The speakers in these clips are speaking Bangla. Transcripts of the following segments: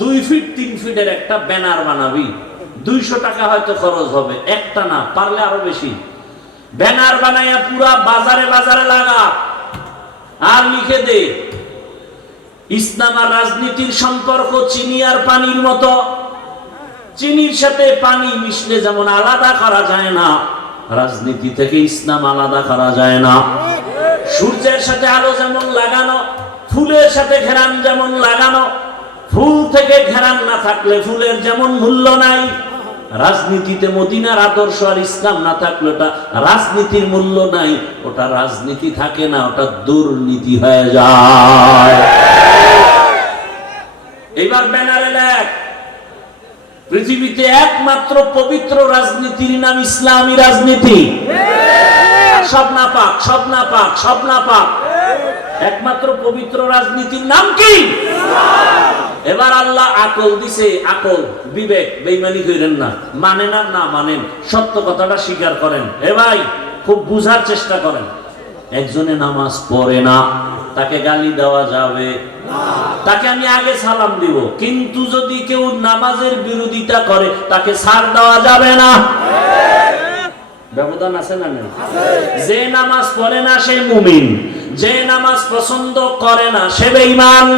2 ফিট 3 ফিটের একটা ব্যানার বানাবি, 200 টাকা হয়তো খরচ হবে, একটা না পারলে আরো বেশি। ব্যানার বানাইয়া পুরা বাজারে বাজারে লাগা, আর লিখে দে ইসলাম আর রাজনীতির সম্পর্ক চিনি আর পানির মতো। চিনির সাথে পানি মিশলে যেমন আলাদা করা যায় না, রাজনীতি থেকে ইসলাম আলাদা করা যায় না। সূর্যের সাথে আলো যেমন লাগানো, ফুলের সাথে ঘেরান যেমন লাগানো, ফুল থেকে ঘেরান না থাকলে ফুলের যেমন মূল্য নাই, রাজনীতিতে মদিনার আদর্শ আর ইসলাম না থাকলে ওটা রাজনীতির মূল্য নাই, ওটা রাজনীতি থাকে না, ওটা দুর্নীতি হয়ে যায়। এবার ব্যানারে লেখ পৃথিবীতে একমাত্র পবিত্র রাজনীতির নাম ইসলামী রাজনীতি। সব না পাক, সব না পাক, সব না পাক, একমাত্র পবিত্র রাজনীতির নাম কি? এবার আল্লাহ আকল দিছে, আকল বিবেক, বেঈমানি করেন না, মানেন আর না মানেন সত্য কথাটা স্বীকার করেন। এ ভাই খুব বুঝার চেষ্টা করেন। একজনে নামাজ পড়ে না, তাকে গালি দেওয়া যাবে না, তাকে আমি আগে সালাম দিব, কিন্তু যদি কেউ নামাজের বিরোধিতা করে তাকে ছাড় দেওয়া যাবে না। ব্যবধান আছে না নেই? যে নামাজ পড়ে না সে মুমিন, যে নামাজ পছন্দ করে না সে বেঈমান,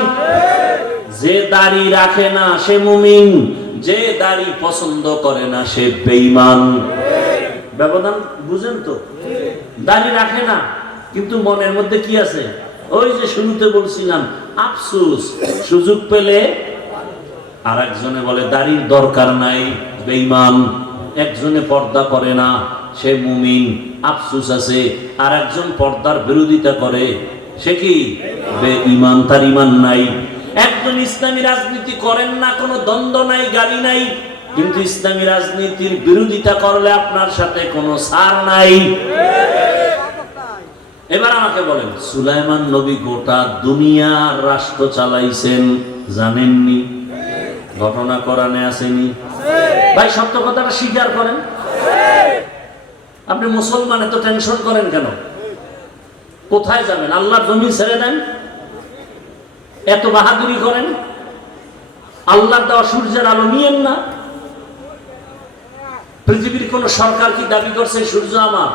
যে দাড়ি রাখে না সে মুমিন, যে দাড়ি পছন্দ করে না সে বেঈমান। ব্যবধান বুঝেন তো? দাড়ি রাখে না কিন্তু মনের মধ্যে কি আছে? ওই যে শুরুতে বলছিলাম আফসোস, সুযোগ পেলে আর একজনে বলে দাড়ির দরকার নাই, বেঈমান। একজনে পর্দা করে না সে মুমিন, আফসোস আছে। আর একজন পর্দার বিরোধিতা করে সে কি? বেঈমান, তার ঈমান নাই। একজন ইসলামী রাজনীতি করেন না, কোনো দ্বন্দ্ব নাই, গালি নাই, কিন্তু ইসলামী রাজনীতির বিরোধিতা করলে আপনার সাথে কোনো ছাড় নাই। এবার আমাকে বলেন, সুলাইমান নবী গোটা দুনিয়ার রাষ্ট্র চালাইছেন, জানেননি? ঘটনা কোরআনে আসেনি? ভাই সত্য কথাটা স্বীকার করেন। আপনি মুসলমান এত টেনশন করেন কেন? কোথায় যাবেন? আল্লাহর জমি ছেড়ে দেন, এত বাহাদুরি করেন, আল্লাহর দেওয়া সূর্যের আলো নিয়েন না। পৃথিবীর কোন সরকার কি দাবি করছে সূর্য আমার?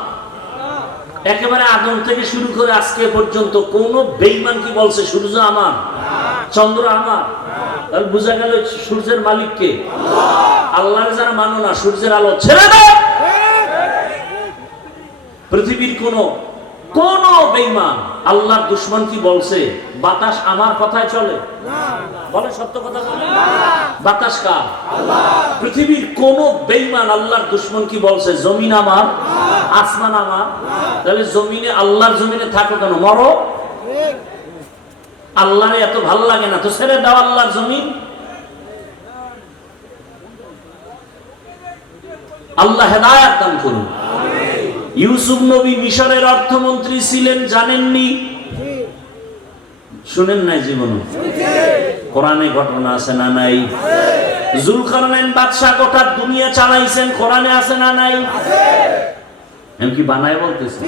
একেবারে আদম থেকে শুরু করে আজকে পর্যন্ত কোন বেঈমান কি বলছে সূর্য আমার, চন্দ্র আমার? তাহলে বোঝা গেল সূর্যের মালিক কে? আল্লাহর যারা মানো না, সূর্যের আলো ছেড়ে দাও। পৃথিবীর কোন বেঈমান আল্লাহর দুশমন কি বলছে বাতাস আমার কথায় চলে? বলে সত্য কথা বলে। বাতাস কার? পৃথিবীর কোন বেঈমান আল্লাহর দুশমন কি বলছে জমিন আমার, আসমান আমার? তাহলে জমিনে, আল্লাহর জমিনে থাকো কেন? মরো। আল্লাহরে এত ভালো লাগে না তো ছেড়ে দাও আল্লাহর জমিন। আল্লাহ হেদায়েত দান করুন। ইউসুফ নবী মিশরের অর্থমন্ত্রী ছিলেন, জানেননি? শুনেন নাই জীবনে? কোরআনে ঘটনা আছে না নাই? জুলকারনাইন বাদশা গোটা দুনিয়া চালাইছেন, কোরআনে আছে না নাই? আমি কি বানায় বলতেছি?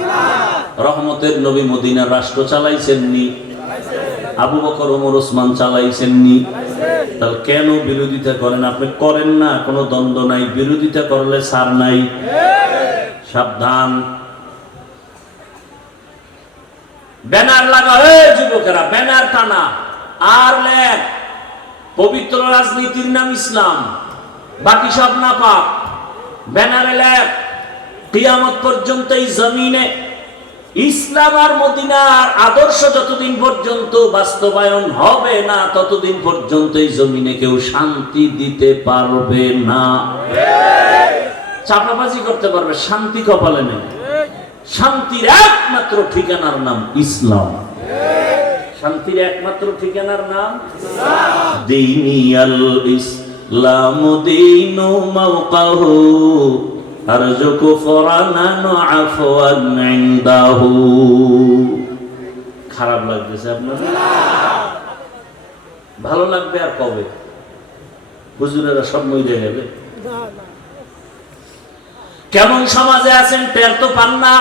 রহমতের নবী মদিনার রাষ্ট্র চালাইছেননি? আবু বকর ওমর ওসমান চালাইছেননি? তাহলে কেন বিরোধিতা করেন? আপনি করেন না, কোনো দ্বন্দ্ব নাই, বিরোধিতা করলে ছাড় নাই। সাবধান। ব্যানার লাগা, যুবকেরা ব্যানার টানা আর লেখ পবিত্র রাজনীতির নাম ইসলাম, বাকি সব না পাক। ব্যানারে লেখ কিয়ামত পর্যন্ত এই জমিনে ইসলাম আর মদিনার আদর্শ যতদিন পর্যন্ত বাস্তবায়ন হবে না, ততদিন পর্যন্ত এই জমিনে কেউ শান্তি দিতে পারবে না। চাপাবাজি করতে পারবে, শান্তি কপালে নেই। শান্তির একমাত্র ঠিকানার নাম ইসলাম। শান্তির একমাত্র ঠিকানার নাম দীনিয়াল ইসলাম দীনু মাওকাহু আরজুকু ফরানান আফওয়ান ইনদাহু। খারাপ লাগতেছে আপনার? ভালো লাগবে আর কবে? হুজুরেরা সব মরে যাবে। কেমন সমাজে আছেন টের তো পান না।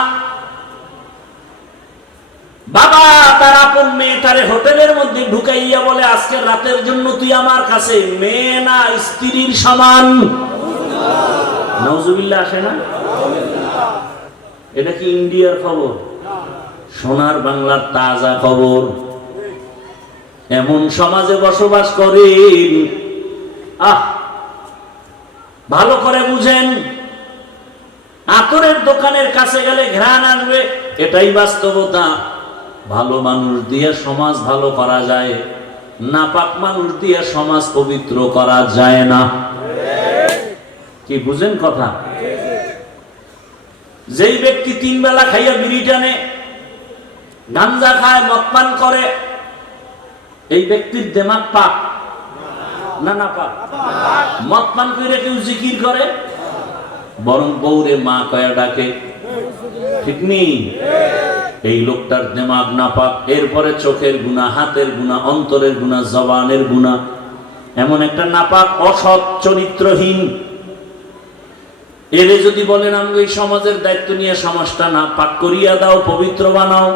বাবা তার আপন মেয়েটারে হোটেলের মধ্যে ঢুকাইয়া বলে আজকে রাতের জন্য তুই আমার কাছে, মেয়ে না স্ত্রীর সমান। নাউজুবিল্লাহ আসে না? এটা কি ইন্ডিয়ার খবর? সোনার বাংলার তাজা খবর। এমন সমাজে বসবাস করেন, ভালো করে বুঝেন। আতরের দোকানের কাছে গেলে ঘ্রাণ আসবে, এটাই বাস্তবতা। ভালো মানুষ দিয়ে সমাজ ভালো করা যায়, নাপাক মানুষ দিয়ে সমাজ পবিত্র করা যায় না। কি বুঝেন কথা? যেই ব্যক্তি 3 বেলা খাইয়া বিড়ি টানে, গাঞ্জা খায়, মদ পান করে, এই ব্যক্তির দিমাগ পাক না না পাক? মদ পান করে কেউ জিকির করে, বরং বউরে মা কয়া ডাকে, ঠিক নেই? এই লোকটার দিমাগ না পাক। এরপরে চোখের গুনাহ, হাতের গুনাহ, অন্তরের গুনাহ, জবানের গুনাহ, এমন একটা নাপাক অসৎ চরিত্রহীন। এরে যদি বলেন আমি এই সমাজের দায়িত্ব নিয়ে সমাজটা না পাক করিয়া দাও, পবিত্র বানাও,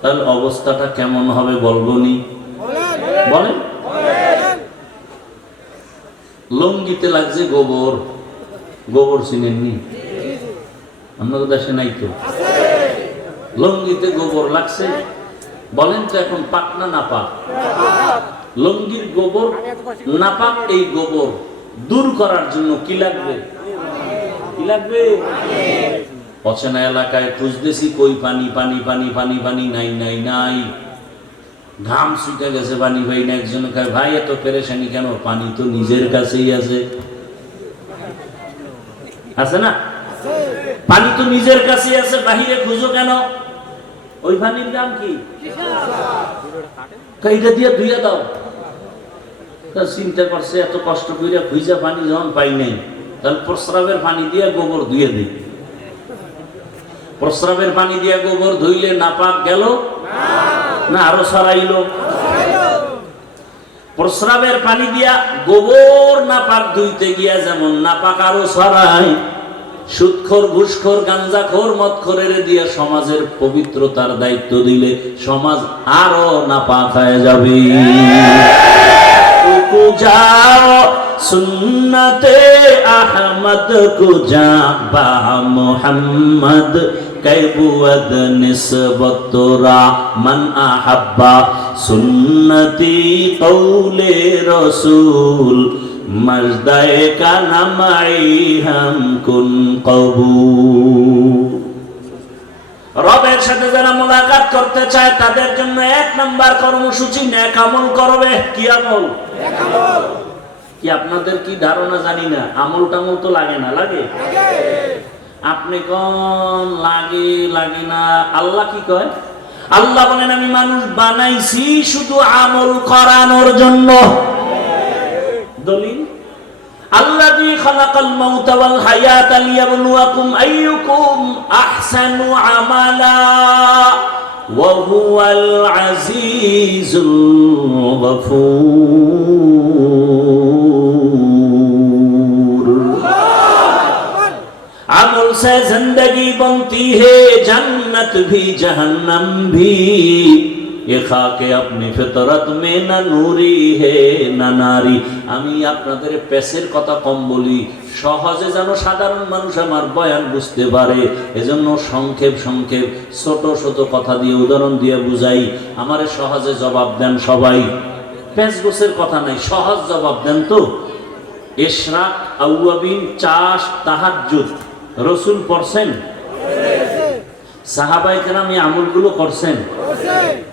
তাহলে অবস্থাটা কেমন হবে বলবনি? বলেন। লঙ্গিতে লাগছে গোবর, গোবর চিনেননি? আপনাদের দেশে নাই তো? লঙ্গিতে গোবর লাগছে, বলেন তো এখন পাক না নাপাক? লঙ্গির গোবর নাপাক। এই গোবর দূর করার জন্য কি লাগবে? কি লাগবে? অচেনা এলাকায় খুঁজতেছি, কই পানি পানি পানি পানি পানি, নাই নাই নাই। ঘাম শুকে গেছে, পানি ভাই না। একজন কয় ভাই এত পেরেশানি কেন? পানি তো নিজের কাছেই আছে। আছে না? পানি তো নিজের কাছেই আছে, বাহিরে খুঁজো কেন? ওই পানির দাম কি? এটা দিয়ে ধুইয়া দাও। চিন্তা করছে এত কষ্ট করে খুঁজা পানি যখন পাই নাই, তাহলে প্রস্রাবের পানি দিয়ে গোবর ধুয়ে দিই। প্রস্রাবের পানি দিয়ে গোবর ধুইলে নাপাক গেল না আরো ছড়াইলো? প্রস্রাবের পানি দিয়া গোবর নাপাক ধুইতে গিয়া যেমন নাপাক আরো ছড়ায়, সুদখোর, ঘুষখোর, গাঞ্জাখোর, মদখোরের দিয়ে সমাজের পবিত্রতার দায়িত্ব দিলে সমাজ আরো নাপাক হয়ে যাবে। যাও সুন্নতে আহমদ কুজা বা মুহাম্মদ কৈবুদ নিসবতরা মান আহাব্বা সুন্নতি কৌলে রসুল মজদায়ে কা নামাই হাম কুন কবুল। রবের সাথে যারা মোলাকাত করতে চায় তাদের জন্য 1 নাম্বার কর্মসূচি নেক আমল করবে। কি আমল? কি আপনাদের কি ধারণা জানি না, আমল টামল তো লাগে না? লাগে। আপনি কোন লাগে লাগে না? আল্লাহ কি কয়? আল্লাহ বলেন আমি মানুষ বানাইছি শুধু আমল করানোর জন্য। দলিল আল্লাযী খালাকাল মাউতা ওয়াল হায়াতা লিয়াবলুয়াকুম আইয়ুকুম আহসানু আমালা ওয়া হুয়াল আজিজুল গফুর। अमल से जिंदगी बनती है, जन्नत भी जहन्नम भी, ये खाके अपनी फितरत में न नूरी है न नारी। আমি আপনাদের পেশের কথা কম বলি, সহজে যেন সাধারণ মানুষ আমার বয়ান বুঝতে পারে, এজন্য সংক্ষেপ সংক্ষেপ ছোট ছোট কথা দিয়ে উদাহরণ দিয়ে বুঝাই। আমারে সহজে জবাব দেন সবাই, পেশ গোছের কথা নাই, সহজ জবাব দেন তো। ইশরাক, আউয়াবিন, চাষ, তাহাজ্জুদ রসুল পড়ছেন? সাহাবায়ে কেরাম এই আমলগুলো করছেন?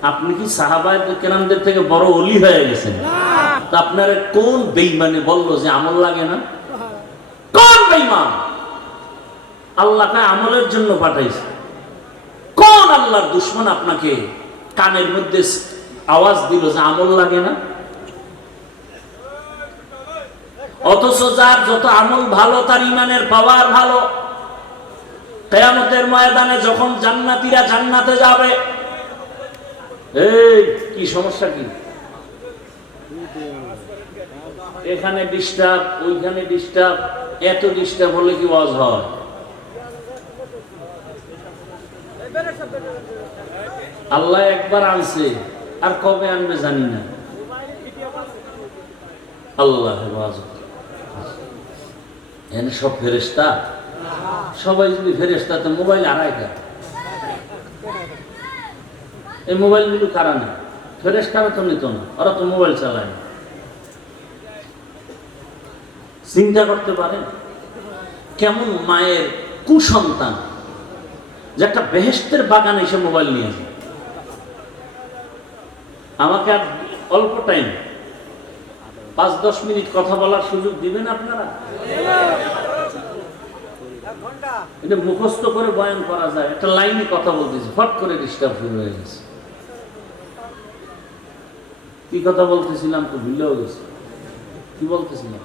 আপনি কি সাহাবায়ে কেরামদের থেকে বড় ওলি হয়ে গেছেন? তা আপনারা কোন বেঈমানে বললো যে আমল লাগে না? কোন বেঈমান? আল্লাহকে আমলের জন্য পাঠাইছে। কোন আল্লাহর দুশমন আপনাকে কানের মধ্যে আওয়াজ দিল যে আমল লাগে না? অথচ যার যত আমল ভালো তার ইমানের পাওয়ার ভালো। কিয়ামতের ময়দানে যখন জান্নাতীরা জান্নাতে যাবে, এই কি সমস্যা? কি এখানে ডিস্টার্ব, ওইখানে ডিস্টার্ব, এত ডিস্টার্ব হলে কি ওয়াজ হয়? আল্লাহ একবার আনছে, আর কবে আনবে জানি না। আল্লাহ হেফাজত। এখানে সব ফেরেশতা, সবাই যদি ফেরেশতা তো মোবাইল আড়াইটা, এই মোবাইল গুলো কারা না? ফেরেশতারা তো নিত না, ওরা তো মোবাইল চালায় না। চিন্তা করতে পারেন কেমন মায়ের কুসন্তান যে একটা বেহেশতের বাগানে এসে মোবাইল নিয়ে আসে। আমাকে আর অল্প টাইম 5-10 মিনিট কথা বলার সুযোগ দিবেন আপনারা? এটা মুখস্থ করে বয়ান করা যায়। একটা লাইনে কথা বলতেছি, ফট করে ডিস্টার্ব শুরু হয়ে গেছে। কি কথা বলতেছিলাম তো ভুলেও গেছে। কি বলতেছিলাম?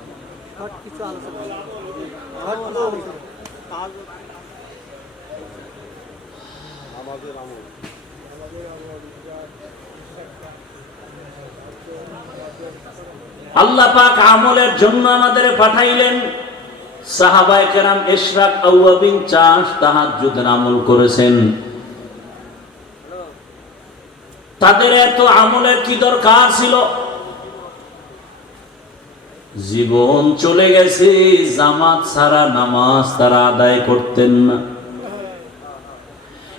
আল্লাহ পাক আমলের জন্য আমাদের পাঠাইলেন। সাহাবায়ে কেরাম ইশরাক, আওয়াবিন, চাষ, তাহাজ্জুদের আমল করেছেন। তাদের এত আমলের কি দরকার ছিল? জীবন চলে গেছে, জামাত ছাড়া নামাজ তারা আদায় করতেন না।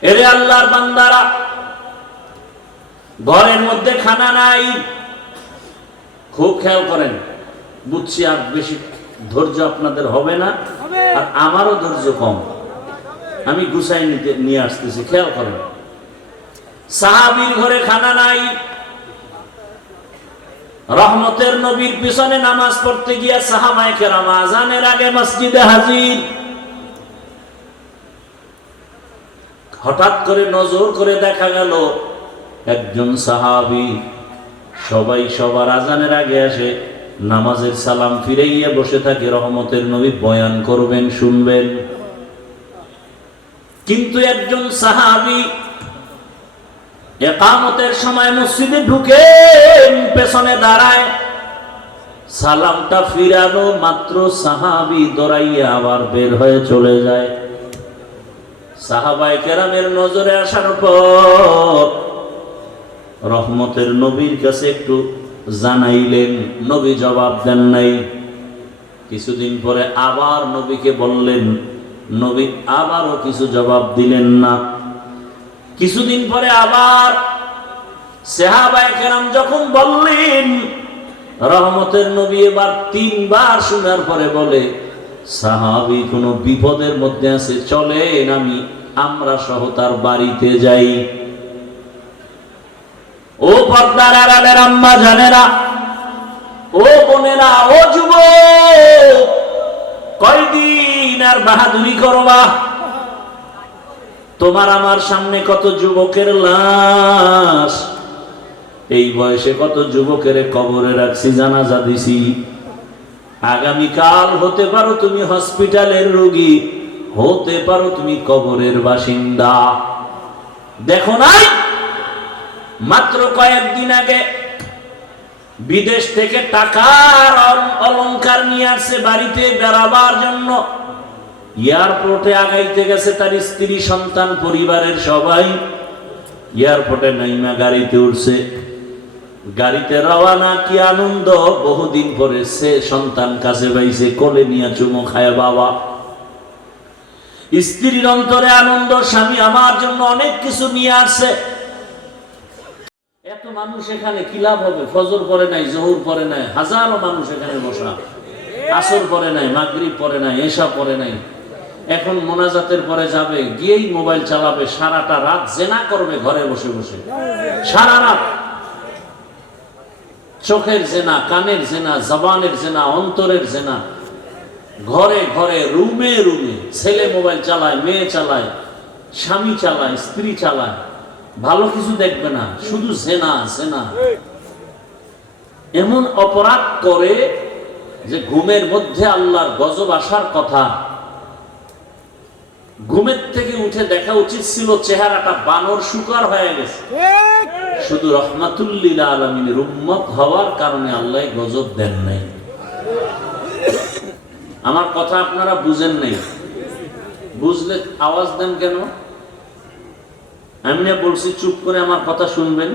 এরে আল্লাহর বান্দারা, ঘরের মধ্যে খানা নাই। খুব খেয়াল করেন, বুঝছি আর বেশি ধৈর্য আপনাদের হবে না, আর আমারও ধৈর্য কম। আমি গুছাই নিয়ে আসতেছি, খেয়াল করেন। সাহাবীর ঘরে খানা নাই। রহমতের নবীর পিছনে নামাজ পড়তে গিয়া সাহাবায়ে কেরাম আযানের আগে মসজিদে হাজির। হঠাৎ করে নজর করে দেখা গেল একজন সাহাবী সবাই সবার আযানের আগে আসে নামাজের সালাম ফিরাইয়া বসে থাকে, রহমতের নবী বয়ান করবেন, শুনবেন। কিন্তু একজন সাহাবী ইকামতের সময় মসজিদে ঢুকে পেছনে দাঁড়ায়, সালামটা ফিরানো মাত্র সাহাবী দৌড়াইয়া আবার বের হয়ে চলে যায়। সাহাবায়ে কেরামের নজরে আসার পর রহমতের নবীর কাছে একটু জানাইলেন, নবী জবাব দেন নাই। কিছুদিন পরে আবার নবীকে বললেন, নবী আবারও কিছু জবাব দিলেন না। কিছুদিন পরে আবার সাহাবায়ে কেরাম যখন বললেন, রহমতের নবী এবার 3 বার শোনার পরে বলে, সাহাবী কোনো বিপদের মধ্যে আছে, চলেন আমরা সহ তার বাড়িতে যাই। ও পর্দার আড়ালের আম্মা জানেরা, ও বোনেরা, ও যুবক, কয়দিন আর বাহাদুরি করবা? তোমার আমার সামনে কত যুবকের লাশ, এই বয়সে কত যুবকের কবরে রাখছি, জানাজা দিছি। আগামীকাল হতে পারো তুমি হসপিটালের রোগী, হতে পারো তুমি কবরের বাসিন্দা। দেখো নাই মাত্র কয়েকদিন আগে বিদেশ থেকে টাকার অলংকার নিয়ে আসছে বাড়িতে বেড়াবার জন্য। এয়ারপোর্টে আগাইতে গেছে তার স্ত্রী, সন্তান, পরিবারের সবাই। এয়ারপোর্টে নাইমা গাড়িতে উঠছে, গাড়িতে রওয়ানা। কি আনন্দ! বহুদিন পরে সে সন্তান কাছে পাইছে, কোলে নিয়ে চুমো খায় বাবা। স্ত্রীর অন্তরে আনন্দ, স্বামী আমার জন্য অনেক কিছু নিয়ে আসছে। এত মানুষ এখানে কি লাভ হবে? ফজর পরে নাই, জোহর পরে নাই, হাজারো মানুষ এখানে বসা। আসর পরে নাই, মাগরিব পরে নাই, এশা পরে নাই। এখন মোনাজাতের পরে যাবে, গিয়েই মোবাইল চালাবে, সারাটা রাত জেনা করবে ঘরে বসে বসে। সারা রাত চোখের জেনা, কানের জেনা, জবানের জেনা, অন্তরের জেনা। ঘরে ঘরে, রুমে রুমে ছেলে মোবাইল চালায়, মেয়ে চালায়, স্বামী চালায়, স্ত্রী চালায়। ভালো কিছু দেখবে না, শুধু জেনা জেনা। এমন অপরাধ করে যে ঘুমের মধ্যে আল্লাহর গজব আসার কথা। ঘুমের থেকে উঠে দেখা উচিত ছিল চেহারাটা বানর শুকর হয়ে গেছে। শুধু রহমাতুল লিল আলামিনের উম্মত হওয়ার কারণে আল্লাহ গজব দেন নাই। আমার কথা আপনারা বুঝেন নাই, বুঝলে আওয়াজ দেন কেন? আমি না বলছি চুপ করে আমার কথা শুনবেন,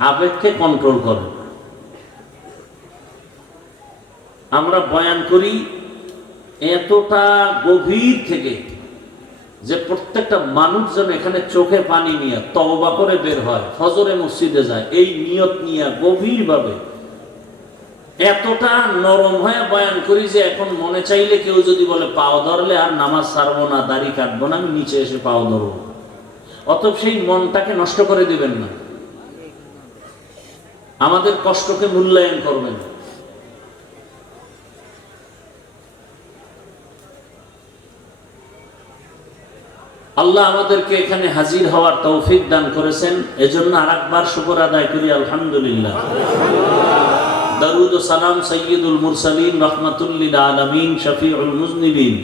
আবেগকে কন্ট্রোল করেন। আমরা বয়ান করি এতটা গভীর থেকে যে প্রত্যেকটা মানুষ যেন এখানে চোখে পানি নিয়ে তওবা করে বের হয়, ফজরে মসজিদে যায়, এই নিয়ত নিয়ে গভীরভাবে এতটা নরম হয়ে বয়ান করি যে এখন মনে চাইলে কেউ যদি বলে পাও ধরলে আর নামাজ ছাড়বো না, দাড়ি কাটবো না, আমি নিচে এসে পাও ধরবো। অতএব সেই মনটাকে নষ্ট করে দিবেন না, আমাদের কষ্টকে মূল্যায়ন করবেন। আল্লাহ আমাদেরকে এখানে হাজির হওয়ার তৌফিক দান করেছেন, এজন্য আরেকবার শুকর আদায় করি আলহামদুলিল্লাহ। দরুদ ও সালাম সাইয়্যিদুল মুরসালিন রাহমাতুল লিল আলামিন শফিউল মুজনিবিন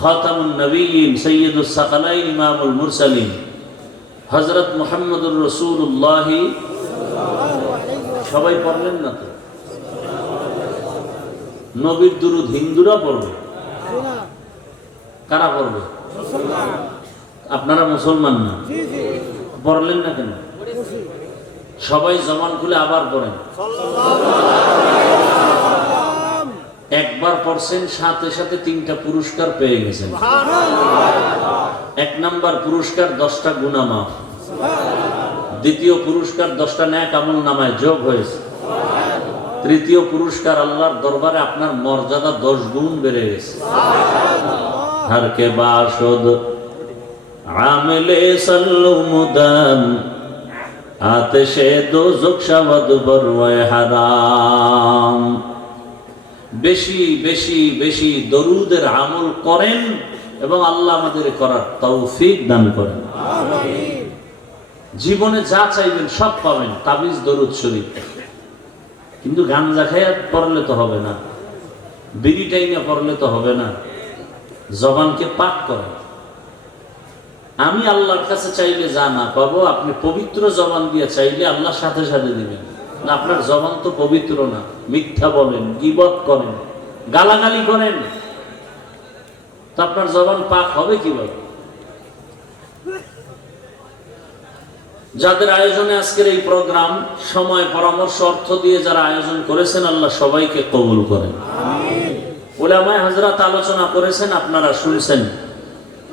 খাতামুন নবিয়্যিন সাইয়্যিদুস সাকালাইন ইমামুল মুরসালিন হযরত মুহাম্মদুর রাসূলুল্লাহ। সবাই পড়লেন না তো? নবীর দুরূদ হিন্দুরা পড়বে, কারা পড়বে? আপনারা মুসলমান না, পড়লেন না কেন? সবাই জবান খুলে আবার পড়েন। একবার পড়ছেন, সাথে সাথে 3টা পুরস্কার পেয়ে গেছেন। 1 নাম্বার পুরস্কার 10টা গুনাহ মাফ, দ্বিতীয় পুরস্কার 10টা নেক আমল নামায় যোগ হয়েছে, তৃতীয় পুরস্কার আল্লাহর দরবারে আপনার মর্যাদা 10 গুণ বেড়ে গেছে। हर के बाशुद आमिले सल्लु मुदम आतिशे दोज़ख शवद बरवे हराम। বেশি বেশি বেশি দরুদের আমল করেন এবং আল্লাহ আমাদের করার তৌফিক দান করেন। আমিন। জীবনে যা চাইবেন সব পাবেন, তাবিজ দরুদ শরীফ। কিন্তু গাঞ্জা খেয়ে পড়লে তো হবে না, বিড়ি টাইমে পড়লে তো হবে না। জবানকে পাক করে। আমি আল্লাহর কাছে চাইলে যা না পাবো, আপনি পবিত্র জবান দিয়ে চাইলে আল্লাহ সাথে সাথে দিবেন। না, আপনার জবান তো পবিত্র না, মিথ্যা বলেন, গীবত করেন, গালাগালি করেন, তো আপনার জবান পাক হবে কিভাবে? যাদের আয়োজনে আজকের এই প্রোগ্রাম, সময় পরামর্শ অর্থ দিয়ে যারা আয়োজন করেছেন, আল্লাহ সবাইকে কবুল করেন। আমিন। উলামায়ে হযরত আলোচনা করেছেন, আপনারা শুনছেন।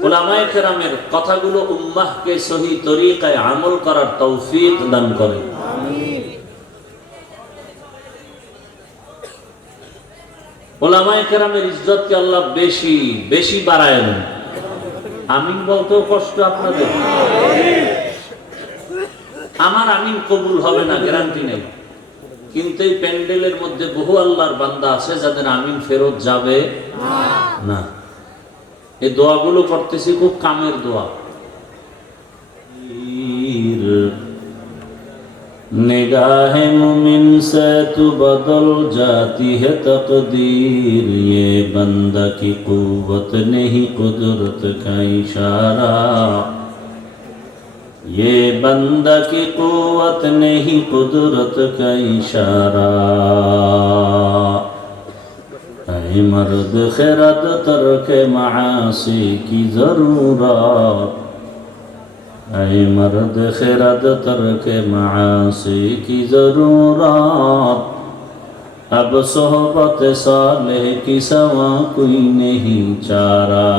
উলামায়ে কেরামের কথাগুলো উম্মাহকে সহি তরিকায় আমল করার তৌফিক দান করেন। আমিন। উলামায়ে কেরামের ইজ্জতকে আল্লাহ বেশি বেশি বাড়ায় দেন। আমিন বলতেও কষ্ট আপনাদের। আমার আমিন কবুল হবে না গ্যারান্টি নেই, কিন্তু এই প্যান্ডেলের মধ্যে বহু আল্লাহর বান্দা আছে যাদের আমিন ফেরত যাবে না। এই দোয়াগুলো করতেছি খুব কামের দোয়া। निगाहे मुमिन से तू बदल जाती है तकदीर, ये बंदा की कुव्वत नहीं कुदरत का इशारा, ये बंदा की कुव्वत नहीं कुदरत का इशारा। ऐ मर्द खिरद तरके मासी की जरूरत, ऐ मर्द खिरद तरके मासी की जरूरत, अब सोहबत साले की सवा कोई नहीं चारा,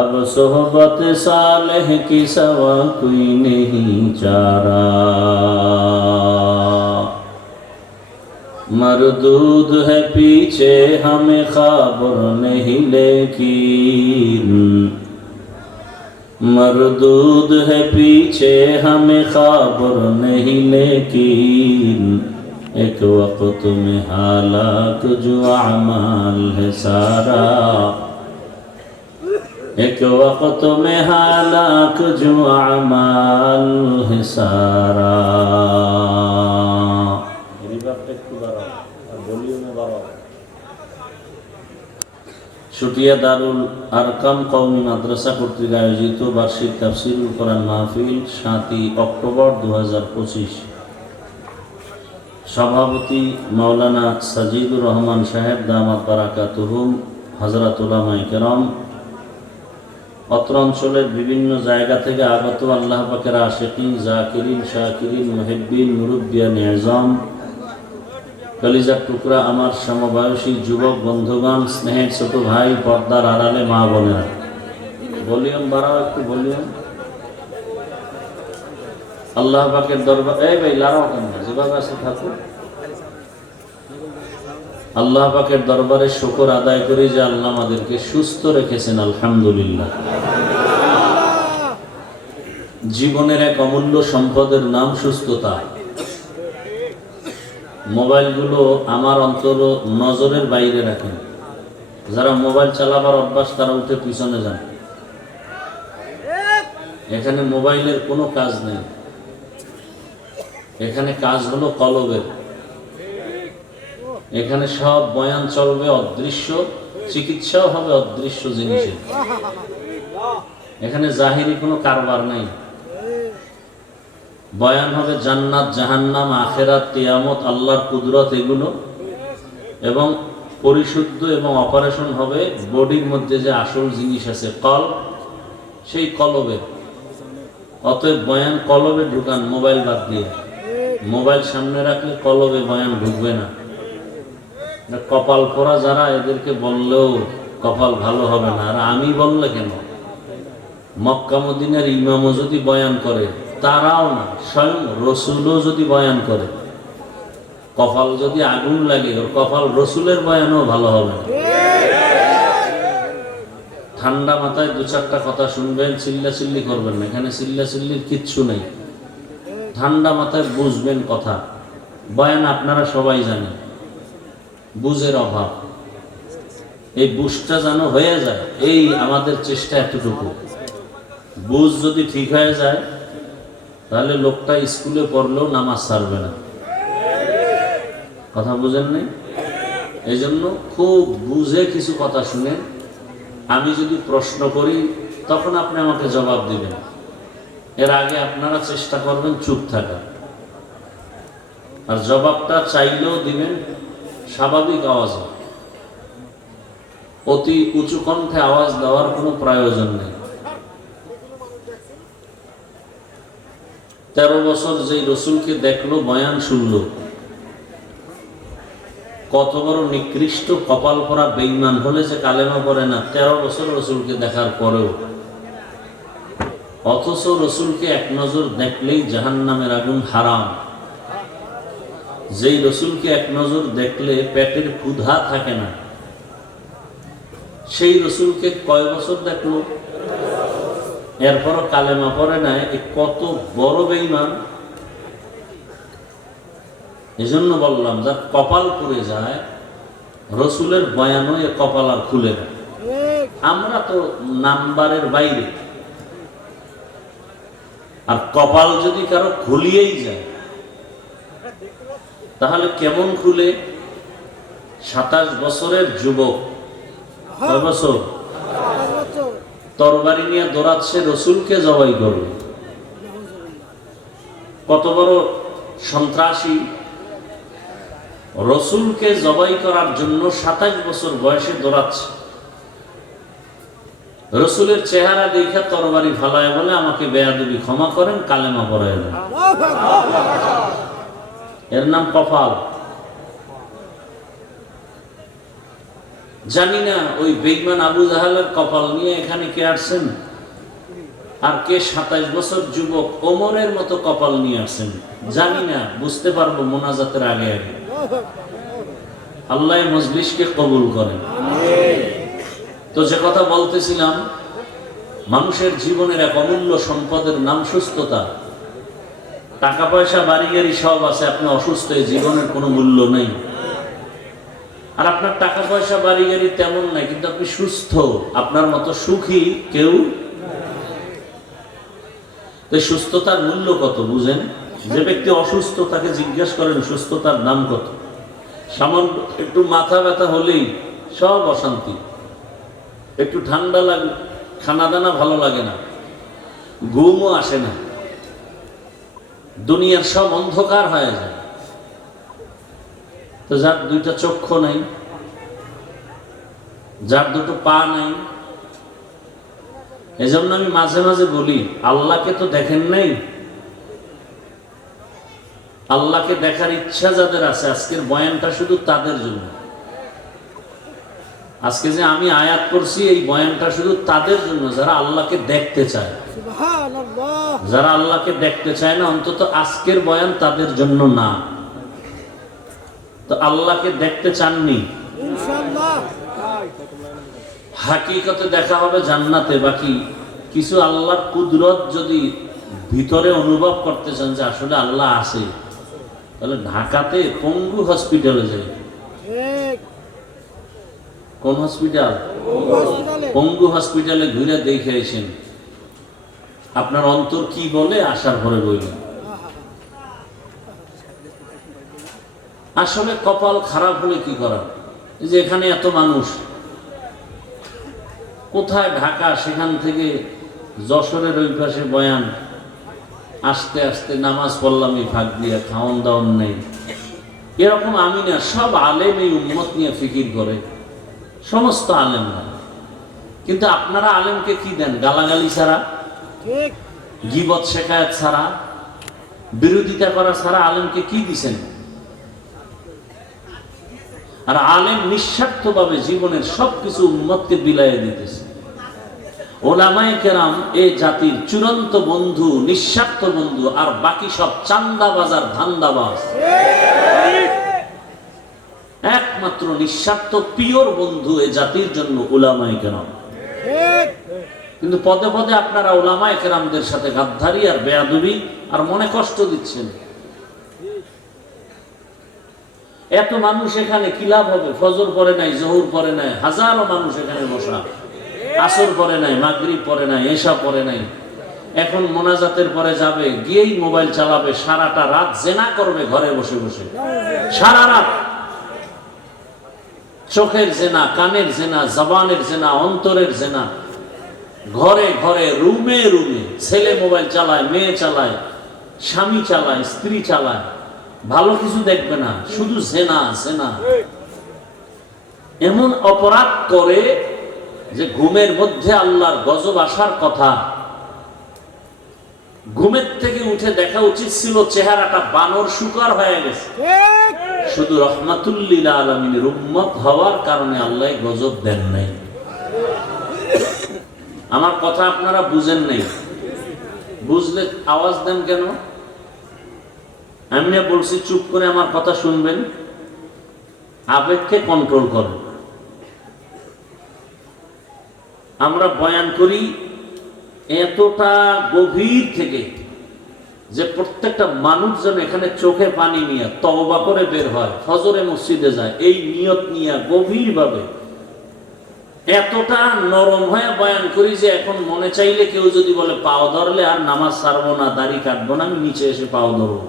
अब सोहबत सालेह की सवा कोई नहीं चारा। मरदूद है पीछे हमें खबर नहीं लेकिन, मरदूद है पीछे हमें खबर नहीं लेकिन, एक वक्त में हालाक जो अमाल है सारा, एक वक्त में हालाक जो अमाल है सारा। শুটিয়া দারুল আরকাম কওমি মাদ্রাসা কর্তৃক আয়োজিত বার্ষিক তাফসীরুল কোরআন মাহফিল 7ই অক্টোবর 2025। সভাপতি মাওলানা সাজিদুর রহমান সাহেব দামাত বারাকাতুহুম, হযরত উলামায়ে কেরাম, অত্র অঞ্চলের বিভিন্ন জায়গা থেকে আগত আল্লাহ পাকের আশিকিন, জাকিরিন, শাকিরিন, মুহিব্বিন, মুরব্বিয়ান আযম, কলিজার টুকরা আমার সমবয়সী যুবক বন্ধুগণ, স্নেহের ছোট ভাই, পর্দার আড়ালে মা বোনেরা, ভলিউম বাড়াও একটু, ভলিউম। আল্লাহ পাকের দরবার, এই ভাই লাড়াও কেন, যেভাবে আছে থাকুন। আল্লাহ পাকের দরবারে শুকর আদায় করি যে আল্লাহ আমাদেরকে সুস্থ রেখেছেন, আলহামদুলিল্লাহ। জীবনের এক অমূল্য সম্পদের নাম সুস্থতা। মোবাইলগুলো আমার অন্তর নজরের বাইরে রাখেন। যারা মোবাইল চালাবার অভ্যাস তারা উঠে পিছনে যান। এখানে মোবাইলের কোনো কাজ নেই, এখানে কাজ হলো কলবের। এখানে সব বয়ান চলবে অদৃশ্য, চিকিৎসাও হবে অদৃশ্য জিনিসের। এখানে জাহিরি কোনো কারবার নাই। বয়ান হবে জান্নাত, জাহান্নাম, আখেরাত, কিয়ামত, আল্লাহর কুদরত, এগুলো। এবং পরিশুদ্ধ এবং অপারেশন হবে বডির মধ্যে যে আসল জিনিস আছে কল, সেই কলবে। অতএব বয়ান কলবে ঢুকান, মোবাইল বাদ দিয়ে। মোবাইল সামনে রাখলে কলবে বয়ান ঢুকবে না। কপাল পোড়া যারা, এদেরকে বললেও কপাল ভালো হবে না। আর আমি বললে কেন? মক্কা মদিনার ইমামও যদি বয়ান করে, তারাও না, স্বয়ং রসুলও যদি বয়ান করে, কপাল যদি আগুন লাগে, ওর কপাল রসুলের বয়ানও ভালো হবে না। ঠান্ডা মাথায় দু চারটা কথা শুনবেন, চিল্লাচিল্লি করবেন না। এখানে চিল্লাচিল্লির কিচ্ছু নেই। ঠান্ডা মাথায় বুঝবেন কথা। বয়ান আপনারা সবাই জানেন, বুঝের অভাব। এই বুঝটা যেন হয়ে যায়, এই আমাদের চেষ্টা এতটুকু। বুঝ যদি ঠিক হয়ে যায়, তাহলে লোকটা স্কুলে পড়লেও নামাজ ছাড়বে না। কথা বুঝেন নাই? এই জন্য খুব বুঝে কিছু কথা শুনেন। আমি যদি প্রশ্ন করি, তখন আপনি আমাকে জবাব দিবেন। এর আগে আপনারা চেষ্টা করবেন চুপ থাকা, আর জবাবটা চাইলেও দিবেন স্বাভাবিক আওয়াজে। অতি উঁচু কণ্ঠে আওয়াজ দেওয়ার কোনো প্রয়োজন নেই। 13 বছর যেই রসুলকে দেখলো, বয়ান শুনলো, কত বড় নিকৃষ্ট কপাল পরা বেঈমান হলে যে কালেমা পড়ে না 13 বছর রসুলকে দেখার পরেও। অথচ রসুলকে এক নজর দেখলেই জাহান্নামের আগুন হারাম। যেই রসুলকে এক নজর দেখলে পেটের ক্ষুধা থাকে না, সেই রসুলকে কয় বছর দেখলো, এরপরও কালেমা পড়ে না, কত বড় বেঈমান। এজন্য বললাম, যার কপাল পুড়ে যায়, রসুলের বয়ানও এ কপাল আর খুলে না। আমরা তো নাম্বারের বাইরে। আর কপাল যদি কারো খুলিয়েই যায়, তাহলে কেমন খুলে? 27 বছরের যুবক, কয় বছর, তরবারি নিয়ে দৌড়াচ্ছে, রসুলকে জবাই করবে। কত বড় সন্ত্রাসী! রসুলকে জবাই করার জন্য 27 বছর বয়সে দৌড়াচ্ছে। রসুলের চেহারা দেখে তরবারি ফালায় বলে, আমাকে বেয়াদবি ক্ষমা করেন, কালেমা পড়ায় দেন। এর নাম কপাল। জানি না ওই বেঈমান আবু জাহালের কপাল নিয়ে এখানে কে আসছেন, আর কে 27 বছর যুবক ওমরের মতো কপাল নিয়ে আসছেন জানি না। বুঝতে পারবো মোনাজাতের আগে আগে। আল্লাহ মজলিসকে কবুল করেন। তো যে কথা বলতেছিলাম, মানুষের জীবনের এক অমূল্য সম্পদের নাম সুস্থতা। টাকা পয়সা, বাড়ি গাড়ি সব আছে, আপনি অসুস্থ, এই জীবনের কোনো মূল্য নেই। আর আপনার টাকা পয়সা, বাড়ি গাড়ি তেমন নাই, কিন্তু আপনি সুস্থ, আপনার মতো সুখী কেউ। সুস্থতার মূল্য কত বুঝেন? যে ব্যক্তি অসুস্থ, তাকে জিজ্ঞাসা করেন সুস্থতার দাম কত। সামান্য একটু মাথা ব্যথা হলেই সব অশান্তি, একটু ঠান্ডা লাগে, খানা দানা ভালো লাগে না, ঘুমও আসে না, দুনিয়ার সব অন্ধকার হয়ে যায়। তো যার 2টা চক্ষু নাই, যার 2টো পা নাই, এজন্য আমি মাঝে মাঝে বলি, আল্লাহকে তো দেখেন নাই, আল্লাহকে দেখার ইচ্ছা যাদের আছে আজকের বয়ানটা শুধু তাদের জন্য। আজকে যে আমি আয়াত করছি এই বয়ানটা শুধু তাদের জন্য যারা আল্লাহকে দেখতে চায়। যারা আল্লাহকে দেখতে চায় না, অন্তত আজকের বয়ান তাদের জন্য না। তো আল্লাহকে দেখতে চাননি, হাকিকতে দেখা হবে জান্নাতে। বাকি কিছু আল্লাহর কুদরত যদি ভিতরে অনুভব করতে চান যে আসলে আল্লাহ আছে, তাহলে ঢাকাতে পঙ্গু হসপিটালে যাই। কোন হসপিটাল? পঙ্গু হসপিটালে ঘুরে দেখে এসেন, আপনার অন্তর কি বলে আসার পরে বললেন। আসলে কপাল খারাপ হলে কি করার, যে এখানে এত মানুষ, কোথায় ঢাকা, সেখান থেকে যশোরের ওই পাশে বয়ান, আস্তে আস্তে নামাজ পড়লাম এই ফাঁক দিয়ে, খাওয়ান দাওয়ান নেই। এরকম আমি না, সব আলেম এই উম্মত নিয়ে ফিকির করে, সমস্ত আলেমরা। কিন্তু আপনারা আলেমকে কি দেন? গালাগালি ছাড়া, গীবত শেখায়াত ছাড়া, বিরোধিতা করা ছাড়া আলেমকে কি দিছেন? আর আলেম নিঃস্বার্থভাবে জীবনের সবকিছু উম্মতকে বিলাইয়ে দিতেছে। ওলামায়ে কেরাম এই জাতির চূড়ান্ত বন্ধু, নিঃস্বার্থ বন্ধু, আর বাকি সব চান্দাবাজ আর ধান্দাবাজ। একমাত্র নিঃস্বার্থ পিওর বন্ধু এই জাতির জন্য উলামায়ে কেরাম। কিন্তু পদে পদে আপনারা উলামায়ে কেরামদের সাথে গাদ্দারি আর বেয়াদবি আর মনে কষ্ট দিচ্ছেন। এত মানুষ এখানে কি লাভ হবে? ফজর পড়ে নাই, জোহর পড়ে নাই, হাজারো মানুষ এখানে বসা, আসর পড়ে নাই, মাগরিব পড়ে নাই, এশা পড়ে নাই। এখন মোনাজাতের পরে যাবে, গিয়েই মোবাইল চালাবে, সারাটা রাত জেনা করবে ঘরে বসে বসে, সারা রাত। চোখের জেনা, কানের জেনা, জবানের জেনা, অন্তরের জেনা, ঘরে ঘরে, রুমে রুমে। ছেলে মোবাইল চালায়, মেয়ে চালায়, স্বামী চালায়, স্ত্রী চালায়, ভালো কিছু দেখবে না, শুধু জেনা জেনা। এমন অপরাধ করে যে ঘুমের মধ্যে আল্লাহর গজব আসার কথা। ঘুমের থেকে উঠে দেখা উচিত ছিল চেহারাটা বানর শুকর হয়ে গেছে। শুধু রহমাতুল লিল আলামিনের উম্মত হওয়ার কারণে আল্লাহ গজব দেন নাই। আমার কথা আপনারা বুঝেন নাই, বুঝলে আওয়াজ দেন কেন? আমি না বলছি চুপ করে আমার কথা শুনবেন, আবেগকে কন্ট্রোল করো। আমরা বয়ান করি এতটা গভীর থেকে যে প্রত্যেকটা মানুষ যেন এখানে চোখে পানি নিয়ে তওবা করে বের হয়, ফজরে মসজিদে যায়, এই নিয়ত নিয়ে গভীরভাবে এতটা নরম হয়ে বয়ান করি যে এখন মনে চাইলে কেউ যদি বলে পাও ধরলে আর নামাজ ছাড়বো না, দাড়ি কাটবো না, আমি নিচে এসে পাও ধরবো।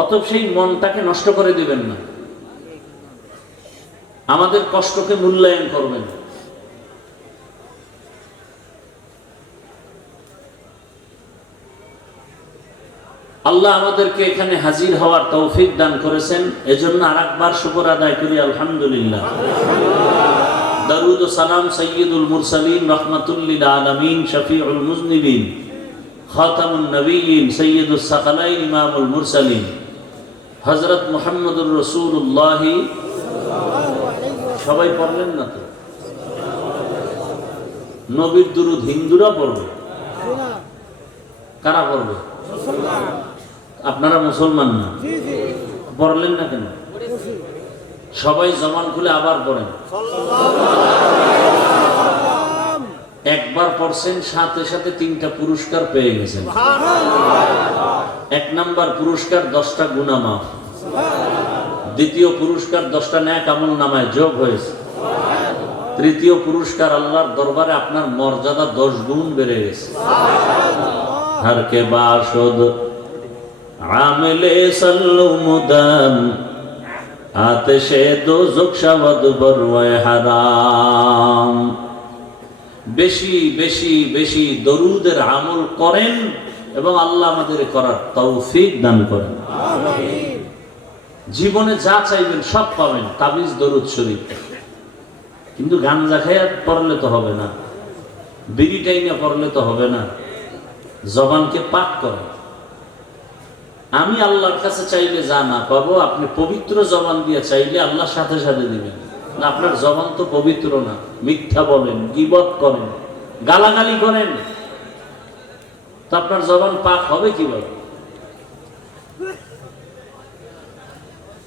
অতএব সেই মনটাকে নষ্ট করে দিবেন না, আমাদের কষ্টকে মূল্যায়ন করবেন। আল্লাহ আমাদেরকে এখানে হাজির হওয়ার তৌফিক দান করেছেন, এজন্য আরেকবার শুকর আদায় করি আলহামদুলিল্লাহ। দরুদ ও সালাম সাইয়্যিদুল মুরসালিন রাহমাতুল লিল আলামিন শফিউল মুজনিবিন খাতামুন নবিয়্যিন সাইয়্যিদুস সাকালাইন ইমামুল মুরসালিন হযরত মুহাম্মদুর রাসূলুল্লাহ। সবাই পড়লেন না তো? নবীর দুরূদ হিন্দুরা পড়বে, কারা পড়বে? আপনারা মুসলমান না, পড়লেন না কেন? সবাই জবান খুলে আবার পড়েন। একবার পড়ছেন, সাথে সাথে 3টা পুরস্কার পেয়ে গেছেন। 1 নাম্বার পুরস্কার 10টা গুনাহ মাফ, দ্বিতীয় পুরস্কার 10টা নেক আমল নামায় যোগ হয়েছে, তৃতীয় পুরস্কার আল্লাহর দরবারে আপনার মর্যাদা 10 গুণ বেড়ে গেছে। हर के बाशुद आमिले सल्लु मुदम आतिशे दोज़ख शवद बरवे हराम। বেশি বেশি বেশি দরুদের আমল করেন এবং আল্লাহ আমাদের করার তৌফিক দান করেন। আমিন। জীবনে যা চাইবেন সব পাবেন, তাবিজ দরুদ শরীফ। কিন্তু গাঞ্জা খেয়ে পড়লে তো হবে না, বিড়ি টাইনা পড়লে তো হবে না, জবানকে পাক করে। আমি আল্লাহর কাছে চাইলে যা না পাবো, আপনি পবিত্র জবান দিয়ে চাইলে আল্লাহর সাথে সাথে দিবেন না। আপনার জবান তো পবিত্র না, মিথ্যা বলেন, গীবত করেন, গালাগালি করেন, তো আপনার জবান পাক হবে কিভাবে?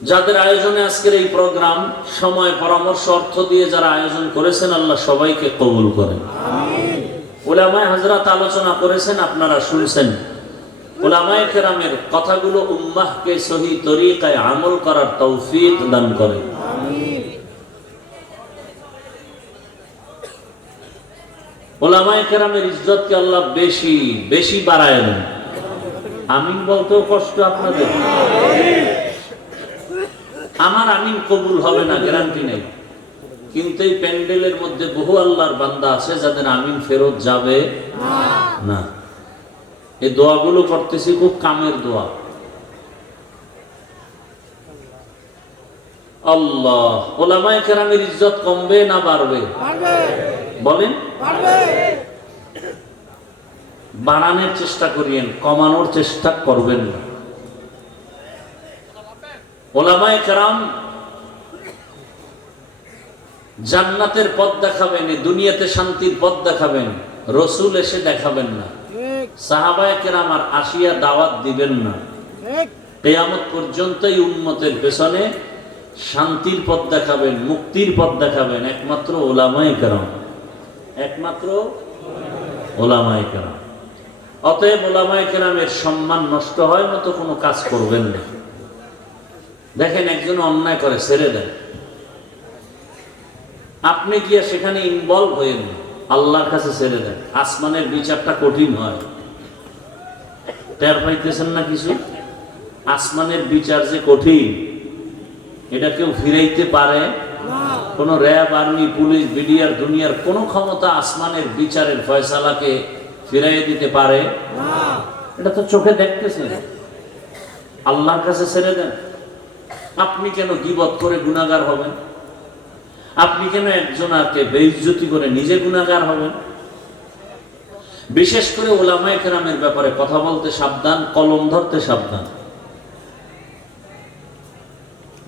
যাদের আয়োজনে আজকের এই প্রোগ্রাম, সময়, পরামর্শ, অর্থ দিয়ে যারা আয়োজন করেছেন, আল্লাহ সবাইকে কবুল করেন। উলামায়ে হযরত আলোচনা করেছেন, আপনারা শুনছেন। উলামায়ে কেরামের কথাগুলো উম্মাহকে সহি তরিকায় আমল করার তৌফিক দান করেন। উলামায়ে কেরামের ইজ্জতকে আল্লাহ বেশি বেশি বাড়ায় দেন। আমিন বলতেও কষ্ট আপনাদের। আমার আমিন কবুল হবে না গ্যারান্টি নেই, কিন্তু এই প্যান্ডেলের মধ্যে বহু আল্লাহর বান্দা আছে যাদের আমিন ফেরত যাবে না। এই দোয়াগুলো করতেছি খুব কামের দোয়া। আল্লাহ, উলামায়ে কেরামের ইজ্জত কমবে না বাড়বে? বলেন। বাড়ানোর চেষ্টা করিয়েন, কমানোর চেষ্টা করবেন না। উলামায়ে কেরাম জান্নাতের পথ দেখাবেন, দুনিয়াতে শান্তির পথ দেখাবেন, রসুল এসে দেখাবেন না। সাহাবায়ে কেরাম আর আসিয়া দাওয়াত দিবেন না। কিয়ামত পর্যন্ত এই উম্মতের পেছনে শান্তির পথ দেখাবেন, মুক্তির পথ দেখাবেন একমাত্র উলামায়ে কেরাম, একমাত্র উলামায়ে কেরাম। অতএব উলামায়ে কেরামের সম্মান নষ্ট হয় মতো কোনো কাজ করবেন না। দেখেন একজন অন্যায় করে, ছেড়ে দেন, আপনি গিয়ে সেখানে ইনভলভ হয়ে নেন, আল্লাহর কাছে ছেড়ে দেন। আসমানের বিচারটা কঠিন হয়, টের পাইতেছেন না কিছু? আসমানের বিচার যে কঠিন, এটা কেউ ফিরাইতে পারে? কোন র্যাব, আর্মি, পুলিশ, বিডিআর, দুনিয়ার কোন ক্ষমতা আসমানের বিচারের ফয়সালাকে ফিরাইয়ে দিতে পারে? এটা তো চোখে দেখতেছেন। আল্লাহর কাছে ছেড়ে দেন। আপনি কেন গীবত করে গুনাহগার হবেন? আপনি কেন একজনকে বেইজ্জতি করে নিজে গুনাহগার হবেন? বিশেষ করে উলামায়ে কেরামের ব্যাপারে কথা বলতে সাবধান, কলম ধরতে সাবধান।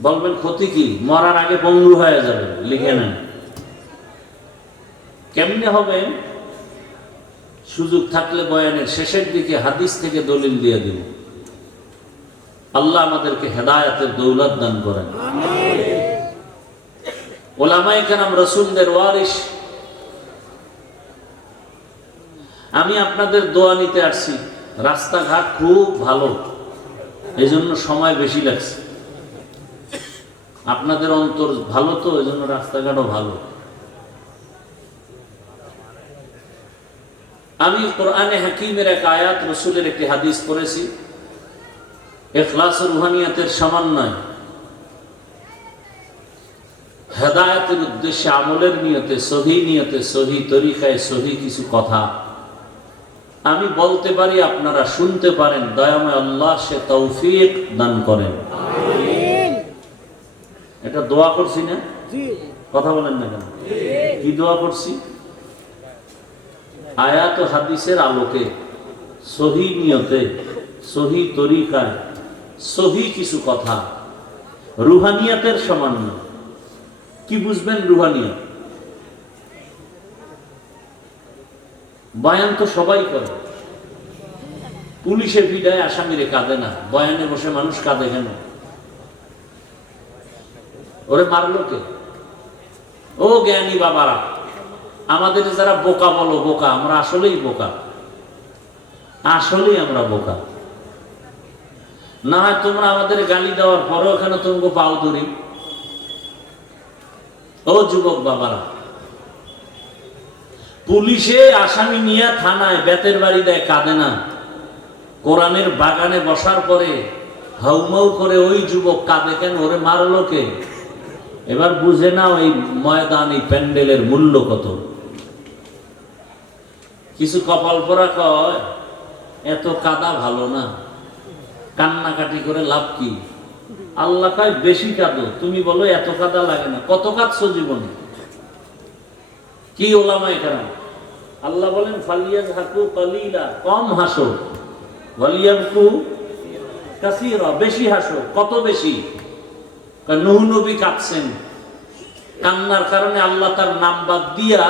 বলবেন ক্ষতি কি? মরার আগে পঙ্গু হয়ে যাবে, লিখে নেন। কেমনে হবে? সুযোগ থাকলে বয়ানের শেষের দিকে হাদিস থেকে দলিল দিয়ে দিব। আল্লাহ আমাদেরকে হেদায়েতের দৌলত দান করেন। উলামায়ে কেরাম রাসূলদের ওয়ারিস। আমি আপনাদের দোয়া নিতে আসছি। রাস্তাঘাট খুব ভালো, এই জন্য সময় বেশি লাগছে। আপনাদের অন্তর ভালো তো, এই জন্য রাস্তাঘাটও ভালো। আমি কোরআনে হাকিমের এক আয়াত, রাসূলের একটি হাদিস পড়েছি। ইখলাস ও রুহানিয়াতের সমন্বয়, হেদায়েতের উদ্দেশ্যে, আমলের নিয়তে, সহি নিয়তে, সহি তরিকায়, সহি কিছু কথা আমি বলতে পারি, আপনারা শুনতে পারেন। দয়াময় আল্লাহ সে তৌফিক দান করেন। এটা দোয়া করছি না? কথা বলেন না কেন? কি দোয়া করছি? আয়াত ও হাদিসের আলোকে, সহি নিয়তে, সহি তরিকায়, সহি কিছু কথা, রুহানিয়াতের সামান্য। কি বুঝবেন রুহানিয়াত? বয়ান তো সবাই করে। পুলিশে ভিড়ায় আসামিরে কাঁদে না, বয়ানে বসে মানুষ কাঁদে কেন? ওরে মারলো কে? ও জ্ঞানী বাবারা, আমাদের যারা বোকা বলো বোকা, আমরা আসলেই বোকা, আসলেই আমরা বোকা। না হয় তোমরা আমাদের গালি দেওয়ার পরেও এখানে তোমাকে পাও ধরি। ও যুবক বাবারা, পুলিশে আসামি নিয়ে থানায় বেতের বাড়ি দেয়, কাঁদে না। কোরআনের বাগানে বসার পরে হাউমাউ করে ওই যুবক কাঁদে কেন? ওরে মারলো কে? এবার বুঝে না ওই ময়দান, এই প্যান্ডেলের মূল্য কত। কিছু কপাল পরা কয় এত কাদা ভালো না, কান্নাকাটি করে লাভ কি? আল্লাহ কয় বেশি কাঁদো। তুমি বলো এত কাদা লাগে না। কত কাঁদছো জীবনে? কি ওলামায়ে কেরাম আল্লাহ বলেন ফালিয়াযহাকু কালিলা, কম হাসো, ওয়ালিয়াবকু কাসীরা, বেশি হাসো। কত বেশি? নূহ নবী কাঁদছেন, কান্নার কারণে আল্লাহ তার নাম বাদ দিয়া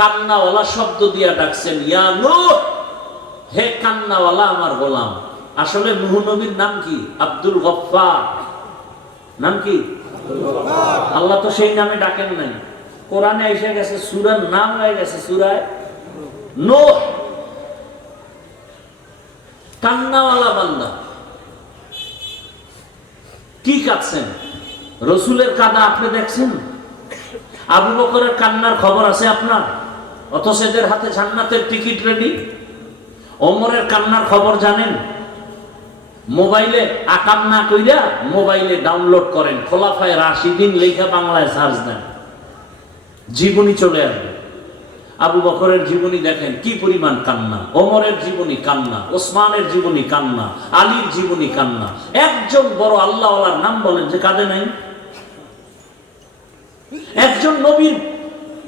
কান্নাওয়ালা শব্দ দিয়া ডাকছেন, ইয়া নূহ, হে কান্নাওয়ালা আমার গোলাম। আসলে নূহ নবীর নাম কি? আব্দুল গফফার। নাম কি? আল্লাহ তো সেই নামে ডাকেন নাই। কোরআনে এসে গেছে, সূরার নাম হয়ে গেছে সূরা নূহ। কান্নাওয়ালা বান্দা। কি কাঁদছেন? রসুলের কাঁদা আপনি দেখছেন? আবু বকরের কান্নার খবর আছে আপনার? অথচ এদের হাতে জান্নাতের টিকিট রেডি। ওমরের কান্নার খবর জানেন? মোবাইলে আকাম না কইরা মোবাইলে ডাউনলোড করেন, খোলাফায়ে রাশিদিন লেখা বাংলায় সার্চ দেন, জীবনী চলে আসবে। আবু বকরের জীবনী দেখেন, কি পরিমাণ কান্না। ওমরের জীবনী কান্না, ওসমানের জীবনী কান্না, আলীর জীবনী কান্না। একজন বড় আল্লাহওয়ালার নাম বলেন যে কাঁদে নাই? একজন নবীর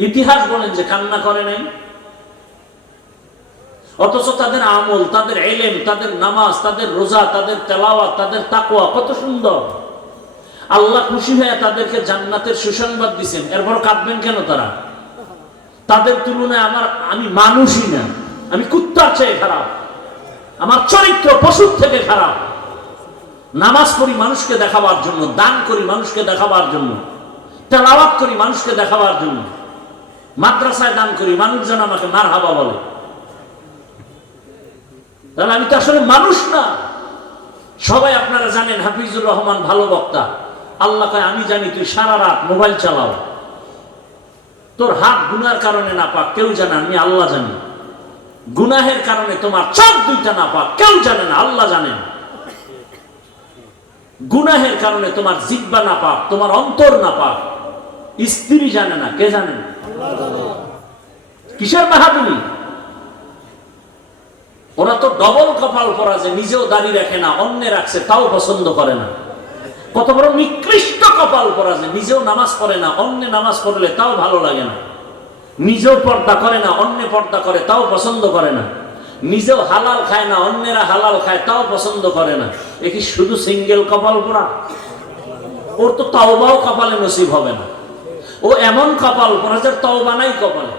ইতিহাস বলেন যে কান্না করে নাই? অথচ তাদের আমল, তাদের ইলম, তাদের নামাজ, তাদের রোজা, তাদের তেলাওয়াত, তাদের তাকওয়া কত সুন্দর। আল্লাহ খুশি হয়ে তাদেরকে জান্নাতের সুসংবাদ দিবেন, এরপর কাঁদবেন কেন তারা? তাদের তুলনায় আমি মানুষই না, আমি কুত্তার চেয়ে খারাপ, আমার চরিত্র পশুর থেকে খারাপ। নামাজ পড়ি মানুষকে দেখাবার জন্য, দান করি মানুষকে দেখাবার জন্য, তেলাওয়াত করি মানুষকে দেখাবার জন্য, মাদ্রাসায় দান করি মানুষ যেন আমাকে মারহাবা বলে। তাহলে আমি তো আসলে মানুষ না। সবাই আপনারা জানেন হাফিজুর রহমান ভালো বক্তা। আল্লাহ কয়, আমি জানি তুই সারা রাত মোবাইল চালাও, তোর হাত গুনার কারণে না পাক, কেউ জানে, আমি আল্লাহ জানি। গুনাহের কারণে তোমার চোখ দুইটা না পাক, কেউ জানে না, আল্লাহ জানেন। গুনাহের কারণে তোমার জিহ্বা না পাক, তোমার অন্তর না পাক, স্ত্রী জানে না, কে জানেন? কিসের বাহাদুরি? ওরা তো ডবল কপাল পরা, যে নিজেও দাড়ি রাখে না, অন্যে রাখছে তাও পছন্দ করে না। কত বড় নিকৃষ্ট কপাল পরা, যে নিজেও নামাজ পড়ে না, অন্যে নামাজ পড়লে তাও ভালো লাগে না। নিজেও পর্দা করে না, অন্যে পর্দা করে তাও পছন্দ করে না। নিজেও হালাল খায় না, অন্যেরা হালাল খায় তাও পছন্দ করে না। এ কি শুধু সিঙ্গেল কপাল পরা? ওর তো তাওবাও কপালে নসিব হবে না। ও এমন কপাল পরা যে তওবা নাই কপালে।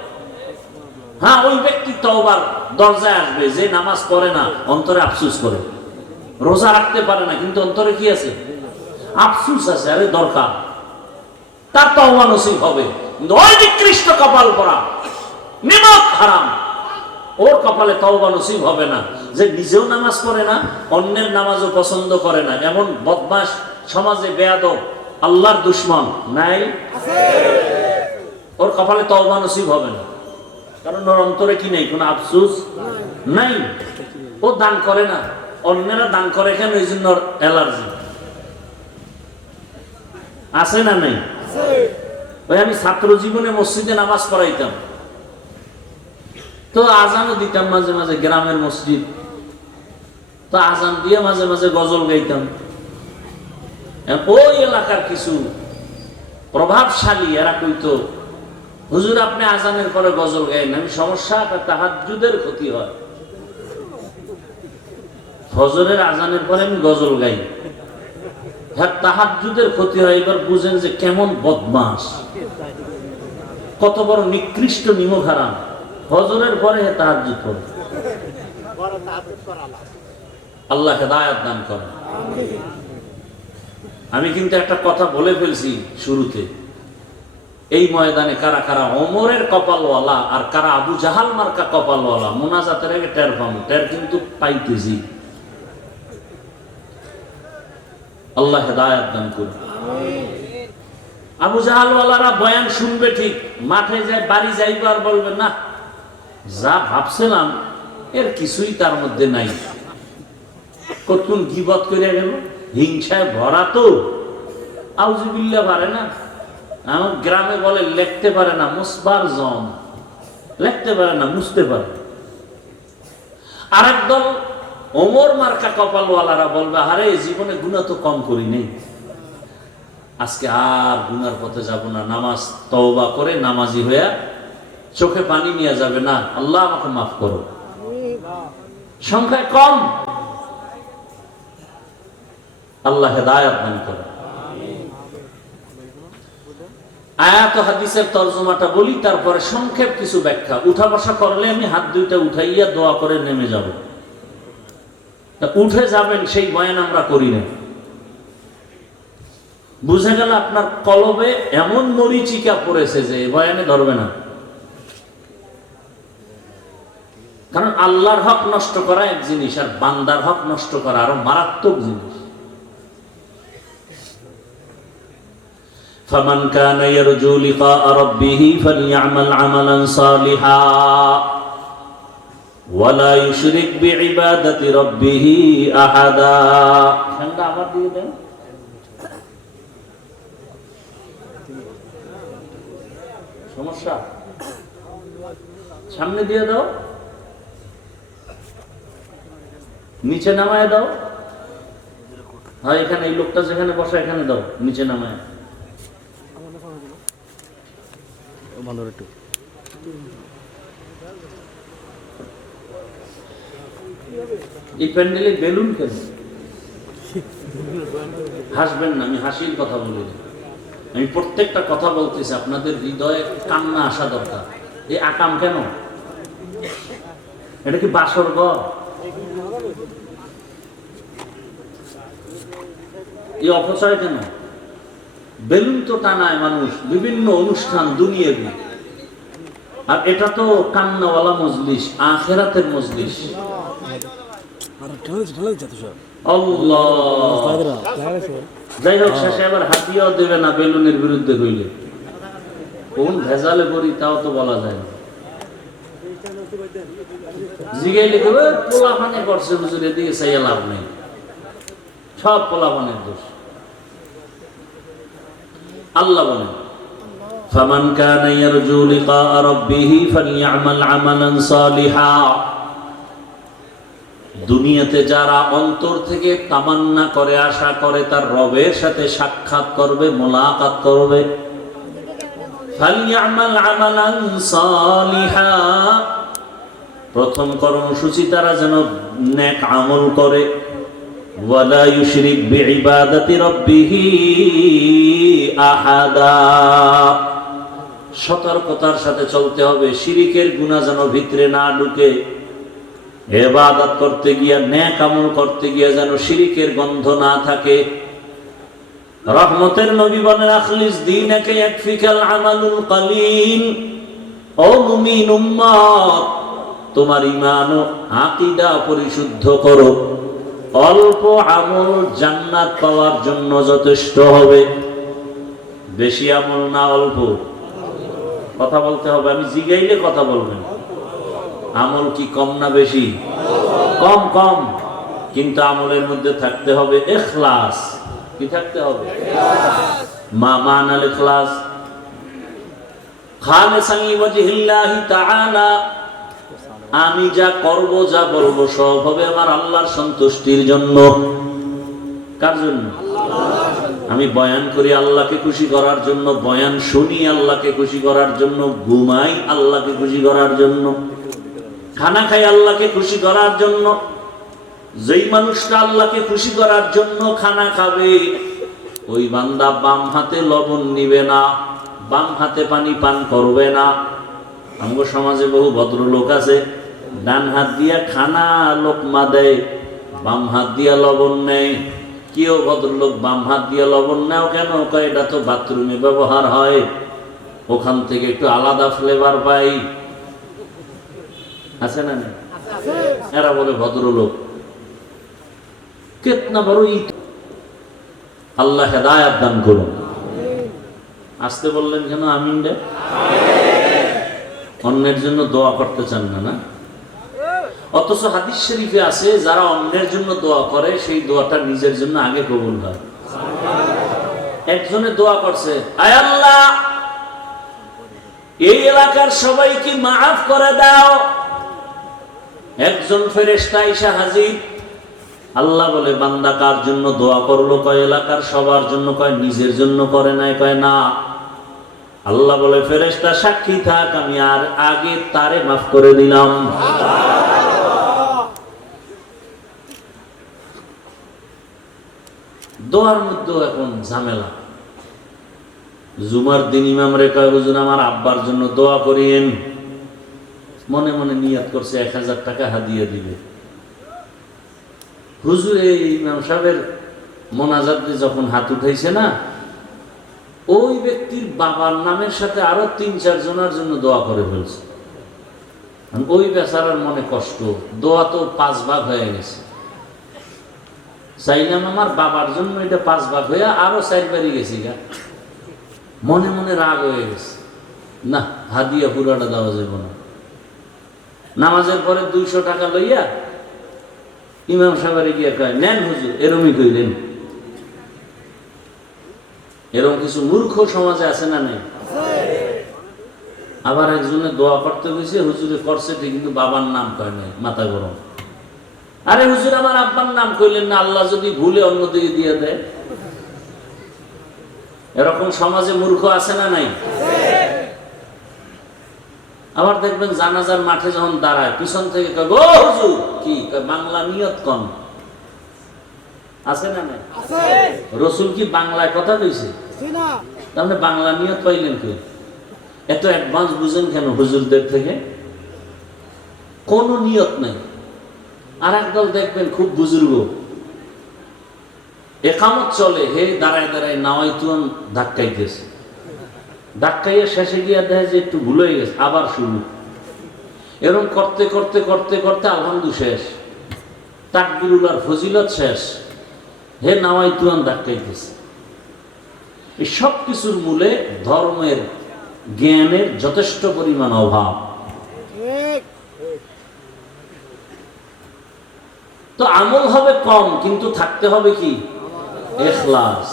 হ্যাঁ, ওই ব্যক্তি তওবার দরজায় আসবে যে নামাজ পড়ে না, অন্তরে আফসোস করে। রোজা রাখতে পারে না, কিন্তু অন্তরে কি আছে? আফসোস আছে। আরে দরকার, তার তওবা নসিব হবে। কিন্তু ওই নিকৃষ্ট কপাল পরা, নিমক হারাম, ওর কপালে তওবা নসিব হবে না। যে নিজেও নামাজ পড়ে না, অন্যের নামাজও পছন্দ করে না, এমন বদমাশ সমাজে বেয়াদব, আল্লাহর দুশমন নাই? ওর কপালে তওবা নসিব হবে না। কারণ ওর অন্তরে কি নেই? কোনো আফসোস নাই। ও দান করে না, অন্যেরা দান করে কেন? এই জন্য অ্যালার্জি আছে না নাই? ওই আমি ছাত্র জীবনে মসজিদে নামাজ পড়াইতাম, তো আজানও দিতাম মাঝে মাঝে, গ্রামের মসজিদ তো আজান দিয়ে মাঝে মাঝে গজল গাইতাম। ওই এলাকার কিছু প্রভাবশালী এরা কইতো, হুজুর আপনি আজানের পরে গজল গাইন। আমি, সমস্যা, তাহাজ্জুদের ক্ষতি হয়। ফজরের আজানের পরে আমি গজল গাই, হ্যাঁ তাহাজ্জুদের ক্ষতি হয়। এবার বুঝেন যে কেমন বদমাস, কত বড় নিকৃষ্ট নিমক হারাম। ফজরের পরে তাহাজ্জুদ পড়ে। আল্লাহ হেদায়েত দান করেন। আমি কিন্তু একটা কথা বলে ফেলছি শুরুতে, এই ময়দানে কারা কারা ওমরের কপালওয়ালা আর কারা আবু জাহাল মার্কা কপালওয়ালা, মুনাজাতের আগে টের পাবো, টের কিন্তু পাইতেছি। আল্লাহ হেদায়েত দান করুন। আবু জাহালওয়ালারা বয়ান শুনবে ঠিক, মাঠে যায় বাড়ি যাইবার বলবে না, যা ভাবছিলাম এর কিছুই তার মধ্যে নাই। কতক্ষণ গীবত করে গেল, হিংসায় ভরা তো, আউযুবিল্লাহ পারে না। আমার গ্রামে বলে লিখতে পারে না, মুসবার জম, লিখতে পারে না, মুছতে পারে। আরেক দল ওমর মার্কা কপালওয়ালারা বলবে, আরে জীবনে গুনাহ তো কম করি নেই, আজকে আর গুনার পথে যাব না, নামাজ তওবা করে নামাজি হইয়া চোখে পানি নিয়ে যাবে না, আল্লাহ আমাকে মাফ করো। সংখ্যায় কম, আল্লাহ হেদায়েত দান করে। আয়াত হাদিসের তরজমাটা বলি, তারপরে সংক্ষেপ কিছু ব্যাখ্যা। উঠা বসা করলে আমি হাত দুইটা উঠাইয়া দোয়া করে নেমে যাব, উঠে যাবেন সেই বয়ান আমরা করি না। বুঝে গেল আপনার কলবে এমন মরিচিকা পড়েছে যে বয়ানে ধরবে না। কারণ আল্লাহর হক নষ্ট করা এক জিনিস, আর বান্দার হক নষ্ট করা আরো মারাত্মক জিনিস। فمن كان يرجو لقاء ربه فليعمل عملا صالحا ولا يشرك بعبادة ربه أحدا। ঠান্ডা আবার দিয়ে দেন। সমস্যা সামনে দিয়ে দাও, নিচে নামায় দাও। হ্যাঁ, এখানে এই লোকটা যেখানে বসা এখানে দাও, নিচে নামায়। এই প্যান্ডেলে বেলুন কেন? হাসবেন না, আমি হাসির কথা বলি না। আমি প্রত্যেকটা কথা বলতেছি, আপনাদের হৃদয়ে কান্না আসা দরকার। এই আকাম কেন? এটা কি বাসর ঘর? এই অপচয় কেন? বেলুন তো টানায় মানুষ বিভিন্ন অনুষ্ঠান দুনিয়াবি, আর এটা তো কান্নাওয়ালা মজলিস, আখিরাতের মজলিস। যাই হোক, শেষে আবার হাতিয়াও দেবে না বেলুনের বিরুদ্ধে হইলে। কোন ভেজালে পড়ি তাও তো বলা যায় না। জিগাইলে দেবে পোলাপানে করছে হুজুর, এদিকে চাইয়া লাভ নেই, সব পোলাপানের দোষ। আল্লাহ বলেন, ফামান কানা ইয়ারজু লিকা রাব্বিহি ফালইআমাল আমালান সালিহা। দুনিয়াতে যারা অন্তর থেকে তামান্না করে, আশা করে তার রবের সাথে সাক্ষাৎ করবে, মোলাকাত করবে, ফালইআমাল আমালান সালিহা, প্রথম কর্মসূচি তারা যেন নেক আমল করে। ওয়ালা ইউশরিক বিইবাদাতি রাব্বিহি আহাদা, সতর্কতার সাথে চলতে হবে, শিরিকের গুনাহ যেন ভিতরে না ঢুকে। ইবাদত করতে গিয়া, নেক আমল করতে গিয়া যেন শিরিকের গন্ধ না থাকে। রহমতের নবী বলেন, আখলিস দীনাকা ইয়াকফিকাল আমালুল কালিল। ও মুমিন উম্মত, তোমার ঈমান ও আকীদা পরিশুদ্ধ করো, অল্প আমল জান্নাত পাওয়ার জন্য যথেষ্ট হবে। বেশি আমল না, অল্প। কথা বলতে হবে, আমি জিগাইলে কথা বলবেন। আমল কি কম না বেশি? কম কম, কিন্তু আমলের মধ্যে থাকতে হবে ইখলাস। কি থাকতে হবে? মা মানাল ইখলাস, খালিসান লিওয়াজহিল্লাহি তাআলা। আমি যা করব, যা বলবো, সব হবে আমার আল্লাহর সন্তুষ্টির জন্য। কার জন্য? আমি বয়ান করি আল্লাহকে খুশি করার জন্য, বয়ান শুনি আল্লাহকে খুশি করার জন্য, ঘুমাই আল্লাহকে খুশি করার জন্য, খানা খাই আল্লাহকে খুশি করার জন্য। যেই মানুষটা আল্লাহকে খুশি করার জন্য খানা খাবে, ওই বান্দা বাম হাতে লবণ নিবে না, বাম হাতে পানি পান করবে না। আমাদের সমাজে বহু ভদ্রলোক আছে, ডান হাত দিয়া খানা লোকমা দেয়, বাম হাত দিয়া লবণ নেয়। কেউ ভদ্রলোক বাম হাত দিয়া লবণ নেও কেন? কয় এটা তো বাথরুমে ব্যবহার হয়, ওখান থেকে একটু আলাদা ফ্লেভার পাই। আছে না? এরা বলে ভদ্রলোক। কেতনা বড় ইট। আল্লাহ হেদায়েত দান করুন। আসতে বললেন কেন? আমিন রে। অন্যের জন্য দোয়া করতে চান না, না? অথচ হাদিস শরীফে আছে, যারা অন্যের জন্য দোয়া করে সেই দোয়াটা নিজের জন্য আগে কবুল হয়। একজনে দোয়া করছে, আয় আল্লাহ, এই এলাকার সবাইকে মাফ করে দাও। একজন ফেরেশতা এসে হাজির। আল্লাহ বলে, বান্দা কার জন্য দোয়া করলো? কয় এলাকার সবার জন্য। কয় নিজের জন্য করে নাই? কয় না। আল্লাহ বলে, ফেরেশতা সাক্ষী থাক, আমি আর আগে তারে মাফ করে দিলাম। দোয়ার মধ্যে এখন ঝামেলা। জুমার দিন ইমাম রে কয়, হুজুর আমার আব্বার জন্য দোয়া করিয়েন। মনে মনে নিয়ত করছে 1000 টাকা হাদিয়া দিবে। হুজুর এই ইমাম সাহেবের মোনাজাত দিয়ে যখন হাত উঠাইছে না, ওই ব্যক্তির বাবার নামের সাথে আরো 3-4 জনের জন্য দোয়া করে ফেলছে। ওই বেচারার মনে কষ্ট, দোয়া তো 5 ভাগ হয়ে গেছে। চাইলাম আমার বাবার জন্য এটা 5 ভাগ হয়ে আরো 4 বাড়ি গেছি গা। মনে মনে রাগ হয়ে গেছে, না হাদিয়া পুরাটা দেওয়া যাবে না। নামাজের পরে 200 টাকা লইয়া ইমাম সাহেবের গিয়ে কয়, নেন হুজুর। এরমই কইলেন। এরকম কিছু মূর্খ সমাজে আছে না নেই? আবার একজনে দোয়া করতে গেছে, হুজুরে করছে ঠিক, কিন্তু বাবার নাম কয় নাই, মাথা গরম। আরে হুজুর আমার আব্বার নাম কইলেন না, আল্লাহ যদি ভুলে অন্যদিকে দিয়ে দেয়। এরকম সমাজে মূর্খ আছে না নাই? আবার দেখবেন জানাজার মাঠে যখন দাঁড়ায়, পিছন থেকে কয়, ও হুজুর কি বাংলা নিয়ত কম আছে না নাই? রসুল কি বাংলায় কথা কইছে? তাহলে বাংলা নিয়ত পাইলেন কি? এত অ্যাডভান্স বুঝেন কেন হুজুরদের থেকে? কোন নিয়ত নাই। আর একদল দেখবেন খুব বুজুর্গ, একামত চলে, হে দাঁড়ায় দাঁড়ায় নাওয়াইতুন ধাক্কাইতেছে, ধাক্কাইয়া শেষে গিয়া দেখে যে একটু ভুল হয়ে গেছে, আবার শুরু। এরকম করতে করতে করতে করতে আলহামদুলিল্লাহ শেষ, তাকবীরুল আর ফজিলত শেষ, হে নাওয়াইতুন ধাক্কাইতেছে। এই সব কিছুর মূলে ধর্মের জ্ঞানের যথেষ্ট পরিমাণ অভাব। তো আমল হবে কম, কিন্তু থাকতে হবে কি? ইখলাস।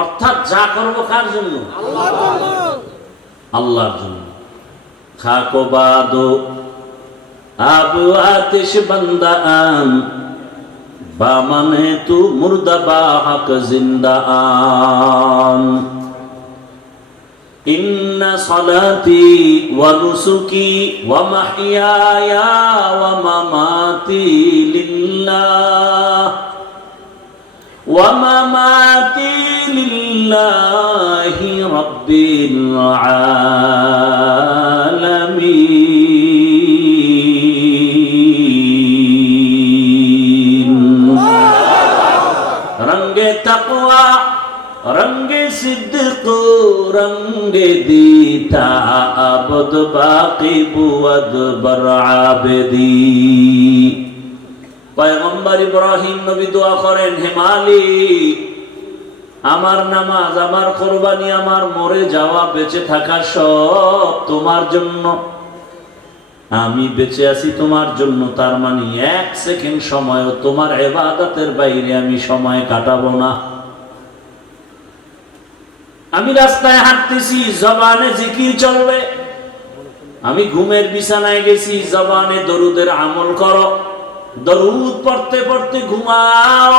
অর্থাৎ যা করবো কার জন্য? আল্লাহর জন্য। খাকো বাদো আবু আতিশ বান্দা আন, বা মানে তু মুর্দা বা হক জিন্দা আন। ইন্না সালাতি ওয়া নুসুকি ওয়া মাহইয়ায়া ওয়া মামাতি লিল্লাহ ওয়া মামাতি লিল্লাহি রাব্বিল আলামিন। রঙ্গে তাকওয়া রঙ্গে সিদ্দিক রঙ্গে দীতা আবদ বাকি বুয়াদ বরআবেদি। পয়গম্বর ইব্রাহিম নবী দোয়া করেন, হে মালিক, আমার নামাজ, আমার কুরবানি, আমার মরে যাওয়া, বেঁচে থাকা সব তোমার জন্য। আমি বেঁচে আছি তোমার জন্য, তার মানে 1 সেকেন্ড সময়ও তোমার ইবাদতের বাইরে আমি সময় কাটাবো না। আমি রাস্তায় হাঁটতেছি, জবানে জিকির চলবে। আমি ঘুমের বিছানায় গেছি, জবানে দরুদের আমল করো। দরুদ পড়তে পড়তে ঘুমাও,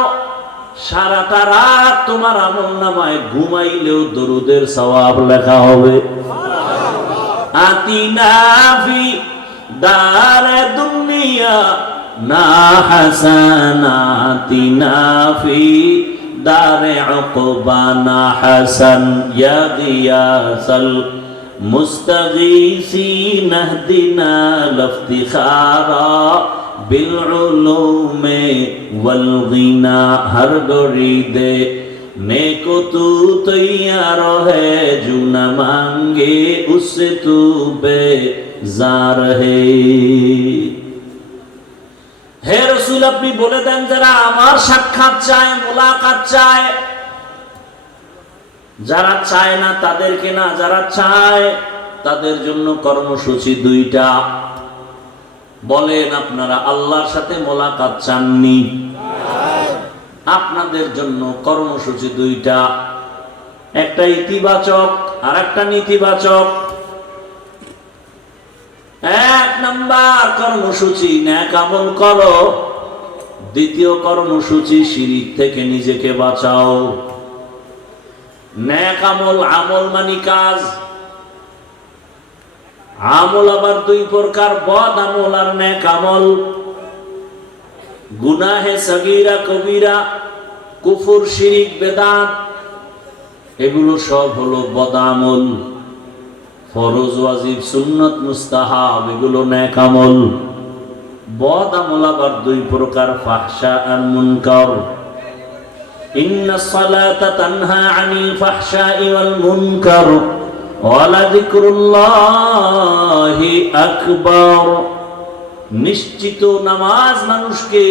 সারাটা রাত তোমার আমল নামায় ঘুমাইলেও দরুদের সওয়াব লেখা হবে। আতিনা ফি দারে দুনিয়া না হাসানাতিনা ফি দারে উকবানা হাসান। ইয়া গিয়াসাল মুস্তাগীসিন ইহদিনা লিফতিখারা বিল উলুমে ওয়াল গিনা। হর গরিদে নেকো তু তৈয়ার হে, জু না মাঙ্গে উসসে তু বেজার হে। হে রাসূল, আপনি বলে দেন যারা আমার সাক্ষাৎ চায়, মোলাকাত চায়, যারা চায় না তাদেরকে না, যারা চায় তাদের জন্য কর্মসূচি 2টা। বলেন আপনারা আল্লাহর সাথে মোলাকাত চাননি? আপনাদের জন্য কর্মসূচি 2টা, একটা ইতিবাচক আর একটা নেতিবাচক। 1 নাম্বার কর্মসূচি নেক আমল করো। 2য় কর্মসূচি শিরিক থেকে নিজেকে বাঁচাও। নেক আমল, আমল মানি কাজ। আমল আবার দুই প্রকার, বদ আমল আর নেক আমল। গুনাহে সগীরা কবিরা, কুফর শিরিক বেদাত, এগুলো সব হলো বদ আমল। ফরজ ওয়াজিব সুন্নাত মুস্তাহাব এগুলো নেক আমল। বদ আমল আবার দুই প্রকার, ফাহশা আর মুনকার। ইন্নাস সালাতা তানহা আনিল ফাহশাই ওয়াল মুনকার ওয়া লাযিকরুল্লাহি আকবার। নিশ্চিত নামাজ মানুষকে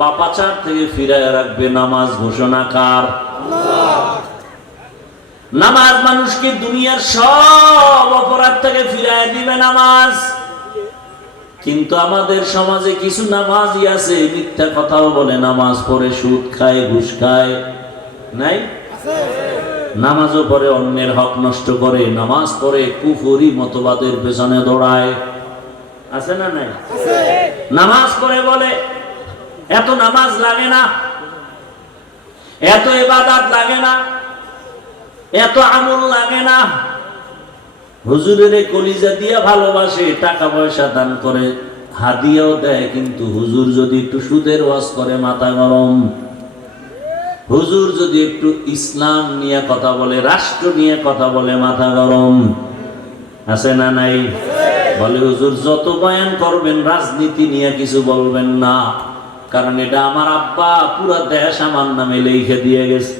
পাপাচার থেকে ফিরায় রাখবে। নামাজ ঘোষণাকার। নামাজ মানুষকে দুনিয়ার সব অপরাধ থেকে ফিরায় দিবে নামাজ। কিন্তু আমাদের সমাজে কিছু নামাজি আছে, মিথ্যা কথাও বলে, নামাজ পড়ে সুদ খায়, ঘুষ খায়, নাই? নামাজও পড়ে অন্যের হক নষ্ট করে, নামাজ পড়ে কুফরি মতবাদের পেছনে দৌড়ায়, আছে না নাই? নামাজ পড়ে বলে এত নামাজ লাগে না, এত ইবাদত লাগে না, এত আমল লাগে না। হুজুরের কলিজা দিয়া ভালোবাসে, টাকা পয়সা দান করে, হাদিয়াও দেয়, কিন্তু হুজুর যদি একটু সুদের ওয়াজ করে মাথা গরম। হুজুর যদি একটু ইসলাম নিয়ে কথা বলে, রাষ্ট্র নিয়ে কথা বলে, মাথা গরম, আছে না নাই? বলে হুজুর যত বয়ান করবেন রাজনীতি নিয়ে কিছু বলবেন না, কারণ এটা আমার আব্বা পুরা দেশ আমার নামে লিখে দিয়ে গেছে,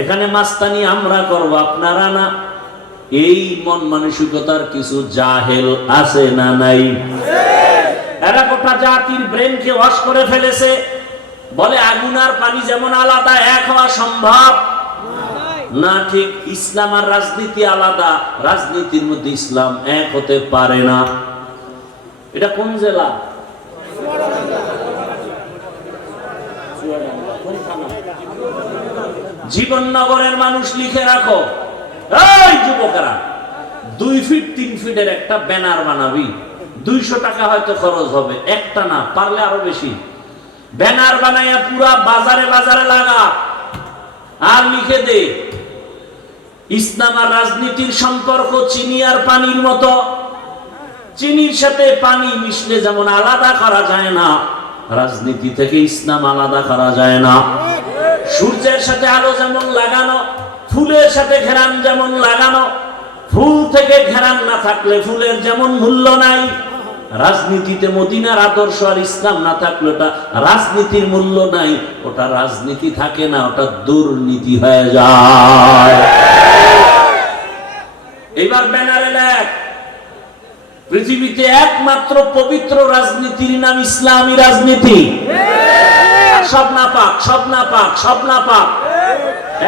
এখানে মাস্তানি আমরা করব, আপনারা না। এই মন মানসিকতার কিছু জাহেল আছে না নাই? এরা গোটা জাতির ব্রেনকে ওয়াশ করে ফেলেছে। বলে আগুন আর পানি যেমন আলাদা, এক হওয়া সম্ভব না। ঠিক ইসলাম আর রাজনীতি আলাদা, রাজনীতির মধ্যে ইসলাম এক হতে পারে না। এটা কোন জেলা? জীবননগরের মানুষ লিখে রাখো, এই যুবকেরা 2 ফিট 3 ফিটের একটা ব্যানার বানাবি, 200 টাকা হয়তো খরচ হবে, একটা না পারলে আরো বেশি। ব্যানার বানাইয়া পুরা বাজারে বাজারে লাগা, আর লিখে দে ইসলাম আর রাজনীতির সম্পর্ক চিনি আর পানির মতো। চিনির সাথে পানি মিশলে যেমন আলাদা করা যায় না, রাজনীতি থেকে ইসলাম আলাদা করা যায় না। সূর্যের সাথে আলো যেমন লাগানো, ফুলের সাথে ঘেরান যেমন লাগানো, ফুল থেকে ঘেরান না থাকলে ফুলের যেমন মূল্য নাই, রাজনীতিতে মদিনার আদর্শ আর ইসলাম না থাকলে ওটা রাজনীতির মূল্য নাই, ওটা রাজনীতি থাকে না, ওটা দুর্নীতি হয়ে যায়। এবার ব্যানারে লেখ, পৃথিবীতে একমাত্র পবিত্র রাজনীতির নাম ইসলামী রাজনীতি। সব না পাক, সব না পাক, সব না পাক,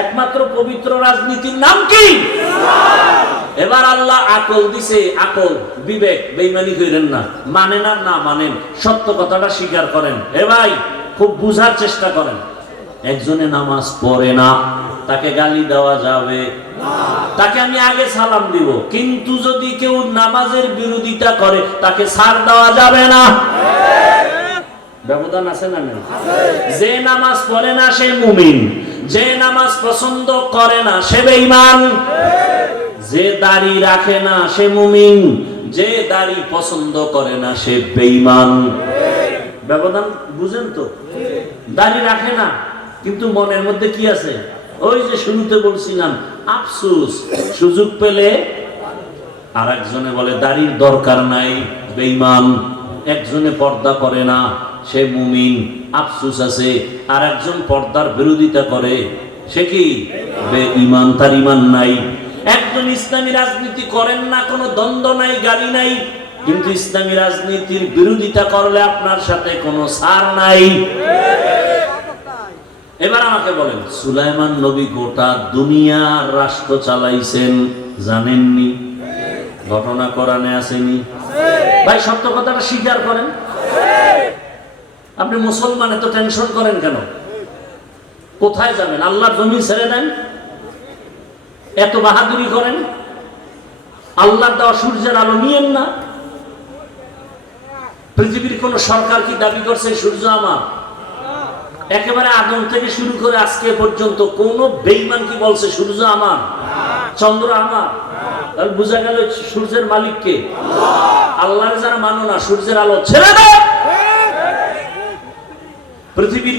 একমাত্র পবিত্র রাজনীতির নাম কি? এবার আল্লাহ আকল দিছে, আকল বিবেক, বেঈমানি করেন না, মানেন আর না মানেন, সত্য কথাটা স্বীকার করেন। এ ভাই খুব বুঝার চেষ্টা করেন। একজনে নামাজ পড়ে না, তাকে গালি দেওয়া যাবে না, তাকে আমি আগে সালাম দিব, কিন্তু যদি কেউ নামাজের বিরোধিতা করে তাকে ছাড় দেওয়া যাবে না। ব্যবধান আছে না? যে নামাজ পড়ে না সে মুমিন, যে নামাজ পছন্দ করে না সে বেঈমান। যে দাড়ি রাখে না সে মুমিন, যে দাড়ি পছন্দ করে না সে বেঈমান। ব্যবধান বুঝেন তো? দাড়ি রাখে না, কিন্তু মনের মধ্যে কি আছে? ওই যে শুরুতে বলছিলাম, আফসোস, সুযোগ পেলে আর একজনে বলে দাড়ির দরকার নাই, বেঈমান। একজনে পর্দা করে না, সে মুমিন, আফসোস আছে। আর একজন পর্দার বিরোধিতা করে, সে কি? বেঈমান, তার ঈমান নাই। একজন ইসলামী রাজনীতি করেন না, কোনো দ্বন্দ্ব নাই, গালি নাই, কিন্তু ইসলামী রাজনীতির বিরোধিতা করলে আপনার সাথে কোনো ছাড় নাই। এবার আমাকে বলেন, সুলাইমান নবী গোটা দুনিয়ার রাষ্ট্র চালাইছেন, জানেননি? ঘটনা কোরআনে আসেনি? ভাই সত্য কথাটা স্বীকার করেন। আপনি মুসলমান, এত টেনশন করেন কেন? কোথায় যাবেন? আল্লাহর জমি ছেড়ে দেন, এত বাহাদুরি করেন? আল্লাহর দেওয়া সূর্যের আলো নিয়েন না? পৃথিবীর কোন সরকার কি দাবি করছে সূর্য আমার? একেবারে আদম থেকে শুরু করে আজকে পর্যন্ত কোন বেঈমান কি বলছে সূর্য আমার, চন্দ্র আমার? তাহলে বোঝা গেল সূর্যের মালিক কে? আল্লাহর যারা মানো না, সূর্যের আলো ছেড়ে দাও। পৃথিবীর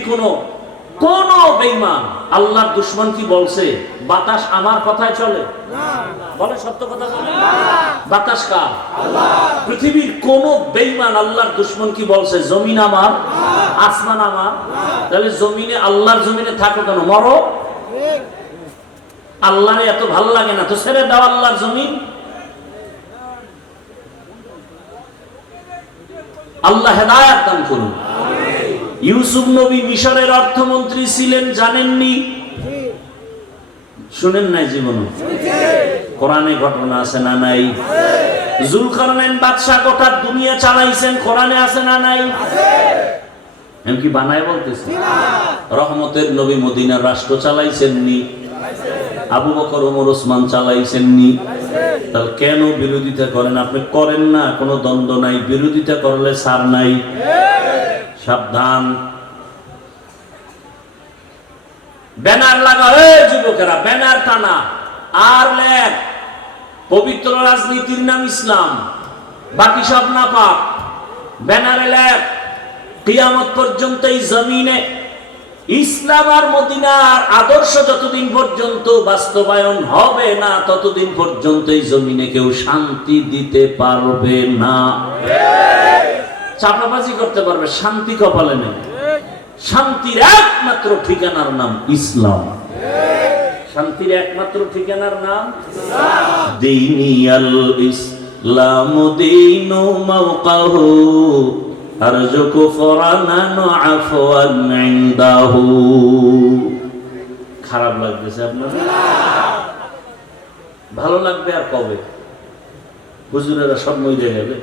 কোন বেঈমান আল্লাহর দুশমন কি বলছে বাতাস আমার কথায় চলে? বলে সত্য কথা বলে? বাতাস কার? পৃথিবীর কোন বেঈমান আল্লাহর দুশমন কি বলছে জমিন আমার, আসমান আমার? তাহলে জমিনে, আল্লাহর জমিনে থাকো কেন? মরো। আল্লাহরে এত ভালো লাগে না তো ছেড়ে দাও আল্লাহর জমিন। আল্লাহ হেদায়েত দান করুন। ইউসুফ নবী মিশরের অর্থমন্ত্রী ছিলেন, জানেননি? শুনেন নাই জীবনে? কোরআনে ঘটনা আছে না নাই? জুলকারনাইন বাদশা গোটা দুনিয়া চালাইছেন, কোরআনে আছে না নাই? আমি কি বানায় বলতেছি? রহমতের নবী মদিনার রাষ্ট্র চালাইছেননি? আবু বকর ওমর ওসমান চালাইছেননি? তাহলে কেন বিরোধিতা করেন? আপনি করেন না, কোনো দ্বন্দ্ব নাই, বিরোধিতা করলে ছাড় নাই। সাবধান। ব্যানার লাগা, যুবকেরা ব্যানার টানা আর লেখ পবিত্র রাজনীতির নাম ইসলাম, বাকি সব নাপাক। ব্যানারে লেখ কিয়ামত পর্যন্ত এই জমিনে ইসলাম আর মদিনার আদর্শ যতদিন পর্যন্ত বাস্তবায়ন হবে না, ততদিন পর্যন্ত এই জমিনে কেউ শান্তি দিতে পারবে না। চাপাবাজি করতে পারবে, শান্তি কপালে নেই। শান্তির একমাত্র ঠিকানার নাম ইসলাম। শান্তির একমাত্র ঠিকানার নাম দীনিয়াল ইসলাম দীনু মাওকাহু আরজুকু ফরানান আফওয়ান ইনদাহু। খারাপ লাগতেছে আপনার? ভালো লাগবে আর কবে? হুজুরেরা সব মরে গেলে।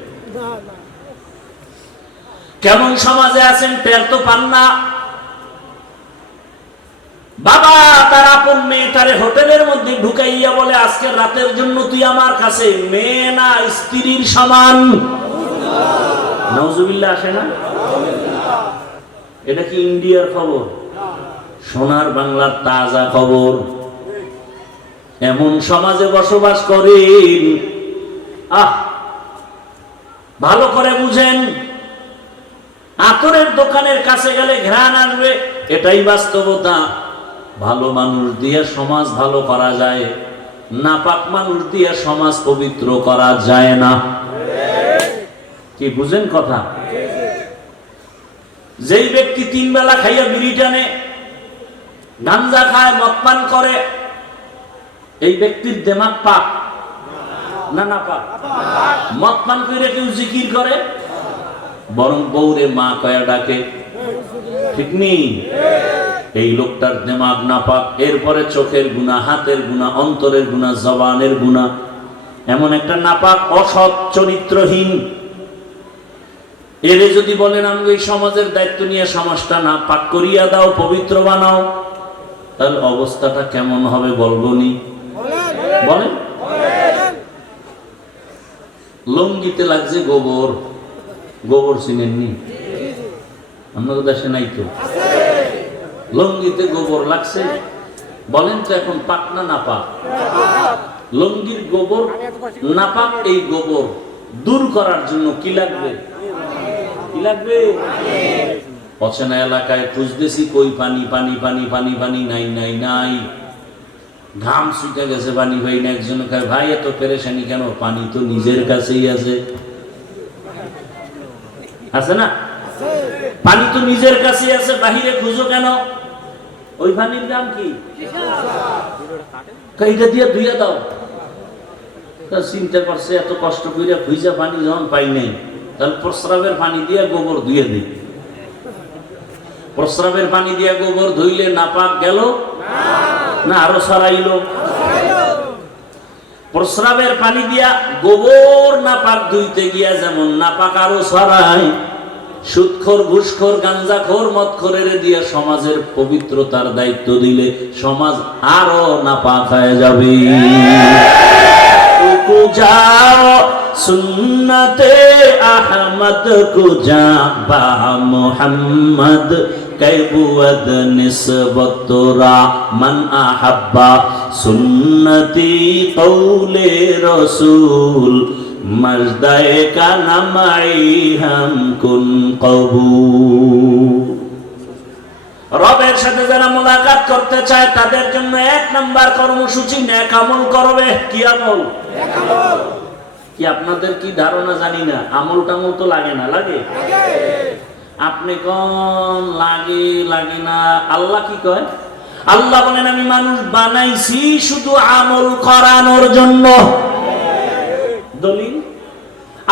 কেমন সমাজে আছেন টের তো পান না। বাবা তার আপন মেয়েটারে হোটেলের মধ্যে ঢুকাইয়া বলে আজকের রাতের জন্য তুই আমার কাছে, মেয়ে না স্ত্রীর সমান। নাউজুবিল্লাহ আসে না? এটা কি ইন্ডিয়ার খবর? সোনার বাংলার তাজা খবর। এমন সমাজে বসবাস করেন, ভালো করে বুঝেন। আতরের দোকানের কাছে গেলে ঘ্রাণ আসবে, এটাই বাস্তবতা। ভালো মানুষ দিয়ে সমাজ ভালো করা যায়, নাপাক মানুষ দিয়ে সমাজ পবিত্র করা যায় না। কি বুঝেন কথা? যেই ব্যক্তি 3 বেলা খাইয়া বিড়ি টানে, গাঞ্জা খায়, মদ পান করে, এই ব্যক্তির দিমাগ পাক না না পাক? মদ পান করে কেউ জিকির করে, বরং বউরে মা কয়া ডাকে, ঠিক নেই? এই লোকটার দিমাগ নাপাক। এরপরে চোখের গুনাহ, হাতের গুনাহ, অন্তরের গুনাহ, জবানের গুনাহ। এমন একটা নাপাক, অসৎ, চরিত্রহীন। এরে যদি বলেন আমি এই সমাজের দায়িত্ব নিয়ে সমাজটা না পাক করিয়া দাও, পবিত্র বানাও, তাহলে অবস্থাটা কেমন হবে বলবনি? বলেন। লঙ্গিতে লাগছে গোবর, গোবর চিনেননি? আপনাদের দেশে নাই তো? লঙ্গিতে গোবর লাগছে, বলেন তো এখন পাক না নাপাক? লঙ্গির গোবর নাপাক। এই গোবর দূর করার জন্য কি লাগবে? কি লাগবে? অচেনা এলাকায় খুঁজতেছি, কই পানি পানি পানি পানি পানি, নাই নাই নাই। ঘাম শুকে গেছে, পানি ভাই না। একজন কয় ভাই এত পেরেশানি কেন? পানি তো নিজের কাছেই আছে। আছে না? পানি তো নিজের কাছেই আছে, বাহিরে খুঁজো কেন? ওই পানির দাম কি? এটা দিয়ে ধুইয়া দাও। চিন্তা করছে এত কষ্ট করিয়া খুঁজা পানি যখন পাই নাই, তাহলে প্রস্রাবের পানি দিয়ে গোবর ধুয়ে দিই। প্রস্রাবের পানি দিয়ে গোবর ধুইলে নাপাক গেল না আরো ছড়াইলো? প্রস্রাবের পানি দিয়া গোবর নাপাক ধুইতে গিয়া যেমন নাপাক আরো ছড়ায়, সুদখোর, ঘুষখোর, গাঞ্জাখোর, মদখোরের দিয়া সমাজের পবিত্রতার দায়িত্ব দিলে সমাজ আরো নাপাক হয়ে যাবে। যাও সুন্নতে আহমদ কো যা বা মোহাম্মদ कैबुअद निस्बत रा मन अहब्बा सुन्नती कौले रसूल मजदाए का नमाई हम कुन कबूल। রবের সাথে যারা মুলাকাত করতে চায় তাদের জন্য এক নাম্বার কর্মসূচি নেক আমল করবে। কি আমল? নেক আমল। কি আপনাদের কি ধারণা জানি না, আমল টামল তো লাগে না? লাগে। আপনি কোন লাগে লাগে না? আল্লাহ কি কয়? আল্লাহ বলেন আমি মানুষ বানাইছি শুধু আমল করানোর জন্য। দলিল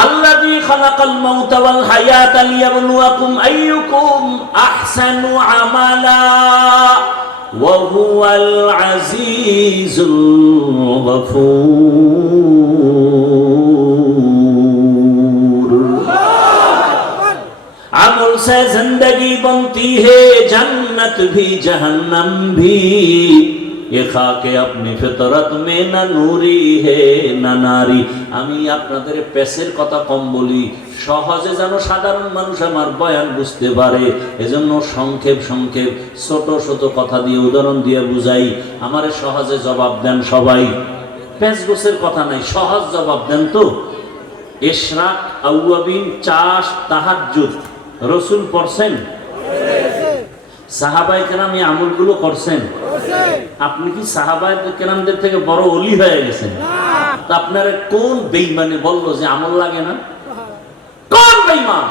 الذي خلق الموت والحياة ليبلوكم أيكم أحسن عملا وهو العزيز الغفور। अमल से जिंदगी बनती है, जन्नत भी जहन्नम भी, ये खाके अपनी फितरत में ना नूरी है ना नारी। আমি আপনাদের পেশের কথা কম বলি, সহজে যেন সাধারণ মানুষ আমার বয়ান বুঝতে পারে, এজন্য সংক্ষেপ সংক্ষেপ ছোট ছোট কথা দিয়ে উদাহরণ দিয়ে বুঝাই। আমারে সহজে জবাব দেন সবাই, পেশ গোছের কথা নাই, সহজ জবাব দেন তো। ইশরাক, আউয়াবিন, চাষ, তাহাজ্জুদ রাসূল পড়ছেন? সাহাবায়ে কেরাম এই আমলগুলো করছেন? আপনি কি সাহাবায়ে কেরামদের থেকে বড় ওলি হয়ে গেছেন? তা আপনারা কোন বেঈমানে বললো যে আমল লাগে না? কোন বেঈমান?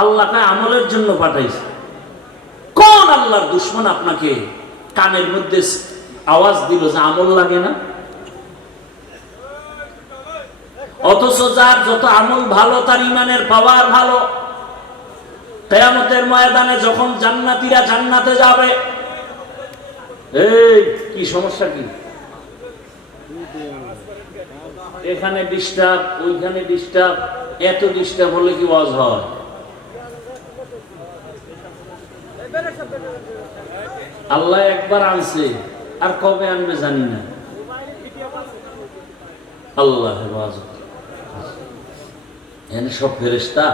আল্লাহকে আমলের জন্য পাঠাইছে। কোন আল্লাহর দুশমন আপনাকে কানের মধ্যে আওয়াজ দিল যে আমল লাগে না? অথচ যার যত আমল ভালো তার ইমানের পাওয়ার ভালো। কিয়ামতের ময়দানে যখন জান্নাতীরা জান্নাতে যাবে, এই কি সমস্যা কি? এখানে ডিস্টার্ব, ওইখানে ডিস্টার্ব, এত ডিস্টার্ব হলে কি ওয়াজ হয়? আল্লাহ একবার আনছে, আর কবে আনবে জানি না। আল্লাহ হেফাজত। এখানে সব ফেরেশতা,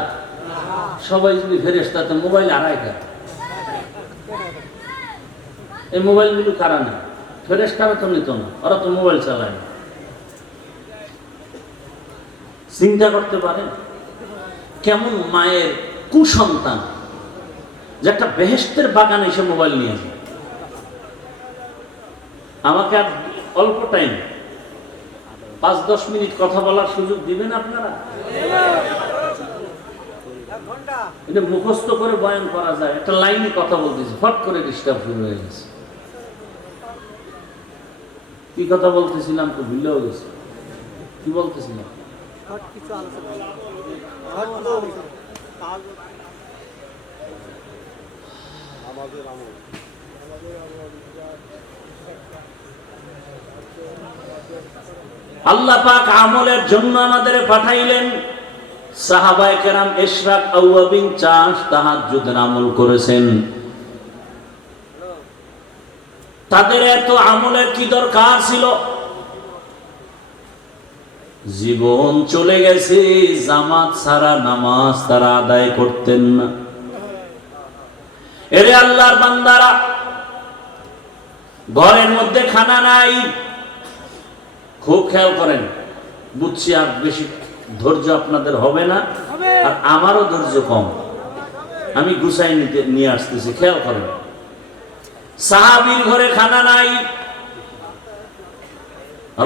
সবাই যদি ফেরেশতা তো মোবাইল আড়াই কার? এই মোবাইলগুলো কারা না? ফেরেশতারা তো নিত না, ওরা তো মোবাইল চালায় না। চিন্তা করতে পারেন কেমন মায়ের কুসন্তান যে একটা বেহেশতের বাগানে এসে মোবাইল নিয়ে যায়। আমাকে আর অল্প টাইম 5-10 মিনিট কথা বলার সুযোগ দিবেন আপনারা? এটা মুখস্থ করে বয়ান করা যায়, একটা লাইনে কথা বলতেছি, ফট করে ডিস্টার্ব শুরু হয়ে গেছে। কি কথা বলতেছিলাম তো ভুলেও গেছে। কি বলতেছিলাম? আল্লাহ পাক আমলের জন্য আমাদের পাঠাইলেন। সাহাবায়ে কেরাম ইশরাক, আওয়াবিন, চাষ, তাহাজ্জুদের আমল করেছেন। তাদের এত আমলের কি দরকার ছিল? জীবন চলে গেছে, জামাত ছাড়া নামাজ তারা আদায় করতেন না। এরে আল্লাহর বান্দারা, ঘরের মধ্যে খানা নাই, খুব খেয়াল করেন। বুঝছি আর বেশি ধৈর্য আপনাদের হবে না, আর আমারও ধৈর্য কম। আমি গুছাই নিয়ে আসতেছি, খেয়াল করেন। সাহাবীর ঘরে খানা নাই।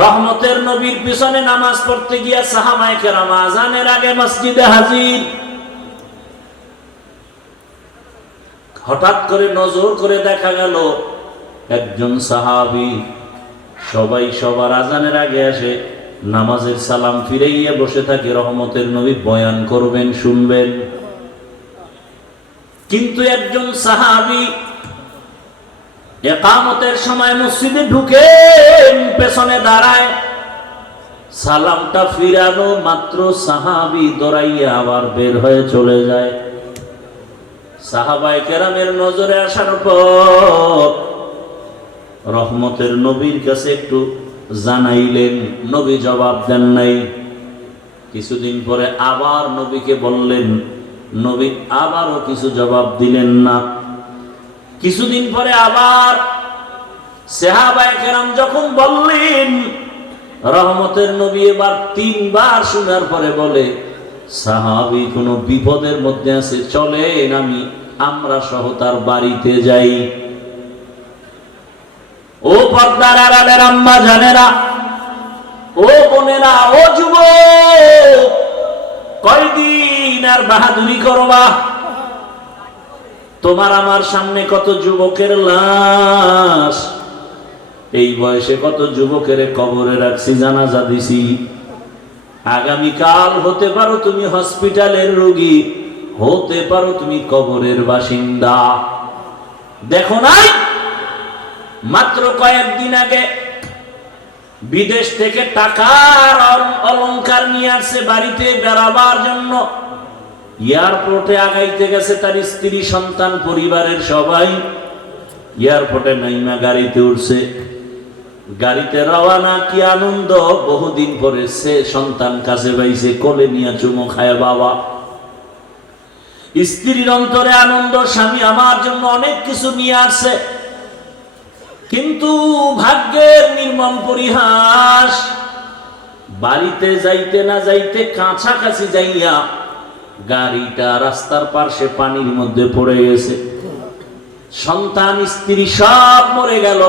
রহমতের নবীর পিছনে নামাজ পড়তে গিয়া সাহাবায়ে কেরাম আযানের আগে মসজিদে হাজির। হঠাৎ করে নজর করে দেখা গেল একজন সাহাবী সবাই সবার আযানের আগে আসে, নামাজের সালাম ফিরাইয়া বসে থাকে, রহমতের নবী বয়ান করবেন, শুনবেন। কিন্তু একজন সাহাবী ইকামতের সময় মসজিদে ঢুকে পেছনে দাঁড়ায়, সালামটা ফিরানো মাত্র সাহাবী দৌড়াইয়া আবার বের হয়ে চলে যায়। সাহাবায়ে কেরামের নজরে আসার পর রহমতের নবীর কাছে একটু জানাইলেন, নবী জবাব দেন নাই। কিছুদিন পরে আবার নবীকে বললেন, নবী আবারও কিছু জবাব দিলেন না। কিছুদিন পরে আবার সাহাবায়ে কেরাম যখন বললেন, রহমতের নবী এবার 3 বার শোনার পরে বলে, সাহাবী কোনো বিপদের মধ্যে আছে, চলেন আমরা সহ তার বাড়িতে যাই। ও পর্দার আড়ালের আম্মা জানেরা, ও বোনেরা, ও যুবক, কয়দিন আর বাহাদুরি করবা? তোমার আমার সামনে কত যুবকের লাশ, এই বয়সে কত যুবকের কবরে রাখছি, জানাজা দিছি। আগামীকাল হতে পারো তুমি হসপিটালের রোগী, হতে পারো তুমি কবরের বাসিন্দা। দেখো নাই মাত্র কয়েকদিন আগে বিদেশ থেকে টাকার অলংকার নিয়ে আসছে বাড়িতে বেড়াবার জন্য, এয়ারপোর্টে আগাইতে গেছে তার স্ত্রী, সন্তান, পরিবারের সবাই। এয়ারপোর্টে নাইমা গাড়িতে উঠছে, গাড়িতে রওয়ানা, কি আনন্দ! বহুদিন পরে সে সন্তান কাছে পাইছে, কোলে নিয়ে চুমো খায় বাবা। স্ত্রীর অন্তরে আনন্দ, স্বামী আমার জন্য অনেক কিছু নিয়ে আসছে। কিন্তু ভাগ্যের নির্মম পরিহাস, বাড়িতে যাইতে না যাইতে কাছাকাছি যাইয়া গাড়িটা রাস্তার পাশে পানির মধ্যে পড়ে গেছে। সন্তান, স্ত্রী সব মরে গেল।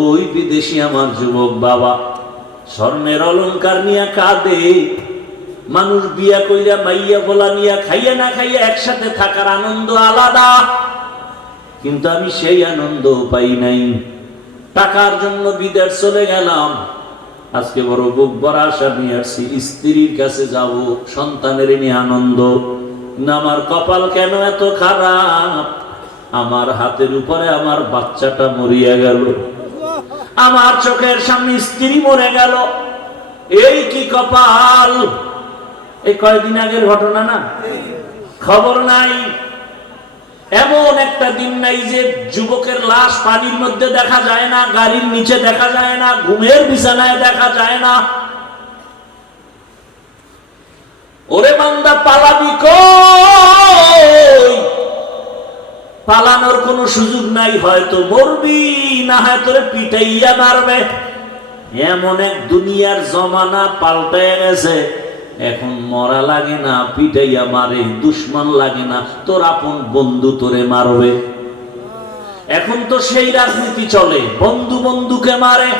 ওই বিদেশি আমার যুবক বাবা স্বর্ণের অলংকার নিয়ে কাঁদে। মানুষ বিয়া কইরা মাইয়া বলা নিয়া খাইয়া না খাইয়া একসাথে থাকার আনন্দ আলাদা, কিন্তু আমি সেই আনন্দ পাই নাই। টাকার জন্য বিদেশ চলে গেলাম, আজকে বড় বুক ভরা আশা নিয়ে আসছি, স্ত্রীর কাছে যাব, সন্তানের নিয়ে আনন্দ। না, আমার কপাল কেন এত খারাপ, আমার হাতের উপরে আমার বাচ্চাটা মরিয়া গেল, আমার চোখের সামনে স্ত্রী মরে গেল। এই কি কপাল! এই কয়েকদিন আগের ঘটনা না, খবর নাই। এমন একটা দিন নাই যে যুবকের লাশ পানির মধ্যে দেখা যায় না, গাড়ির নিচে দেখা যায় না, ঘুমের বিছানায় দেখা যায় না। ওরে বান্দা, পালাবি কই? পালানোর কোনো সুযোগ নাই, হয়তো মরবি, না হয় তোরে পিটাইয়া মারবে। এমন এক দুনিয়ার জমানা পাল্টে গেছে, এখন মরা লাগে না, পিটাইয়া মারে। দুশ্মন লাগে না, তোর আপন বন্ধু তোরে মারবে। এখন তো সেই রাজনীতি চলে, বন্ধু বন্ধুকে মারে,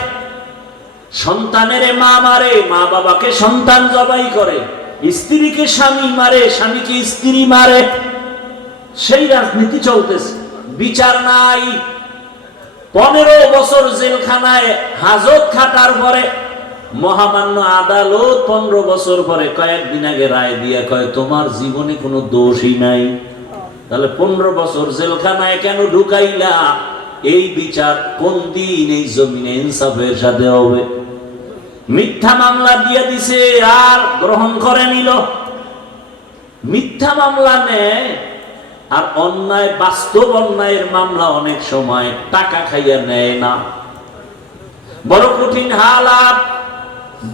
সন্তানের মা মারে, মা বাবাকে সন্তান জবাই করে, স্ত্রীকে স্বামী মারে, স্বামীকে স্ত্রী মারে। সেই রাজনীতি চলতেছে, বিচার নাই। 15 বছর জেলখানায় হাজত খাটার পরে মহামান্য আদালত 15 বছর পরে কয়েকদিন আগে রায় দিয়া কয়, তোমার জীবনে কোনো দোষই নাই। তাহলে 15 বছর জেলখানায় কেন ঢুকাইলা? এই বিচার কোন দিন এই জমিনে ইনসাফের সাথে হবে? মিথ্যা মামলা দিয়ে দিছে আর গ্রহণ করে নিল। মিথ্যা মামলা নেয় আর অন্যায়, বাস্তব অন্যায়ের মামলা অনেক সময় টাকা খাইয়া নেয় না। বড় কঠিন হালাত,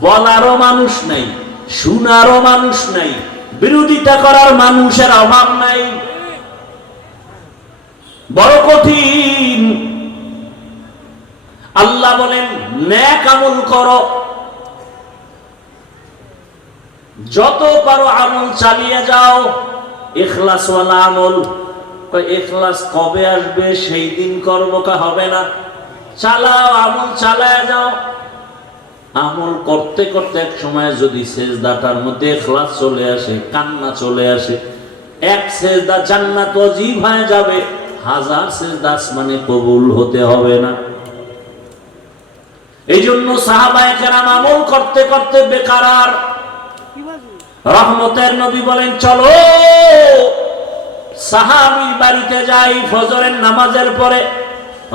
বলারও মানুষ নাই, শুনারও মানুষ নাই, বিরোধিতা করার মানুষের অভাব নাই। বড় কঠিন। আল্লাহ বলেন, নেক আমল করো, যত পারো আমল চালিয়ে যাও, ইখলাসওয়ালা আমল। ইখলাস কবে আসবে? সেই দিন করবো, কা হবে না? চালাও, আমল চালায় যাও। আমল করতে করতে এক সময় যদি সেজদাটার মধ্যে ইখলাস চলে আসে, কান্না চলে আসে, এক সেজদা জান্নাত ওয়াজিব হয়ে যাবে, 1000 সেজদা আসমানে কবুল হতে হবে না। এই জন্য সাহাবায়ে কেরাম আমল করতে করতে বেকারার। রহমতের নবী বলেন, চলো সাহাবী বাড়িতে যাই। ফজরের নামাজের পরে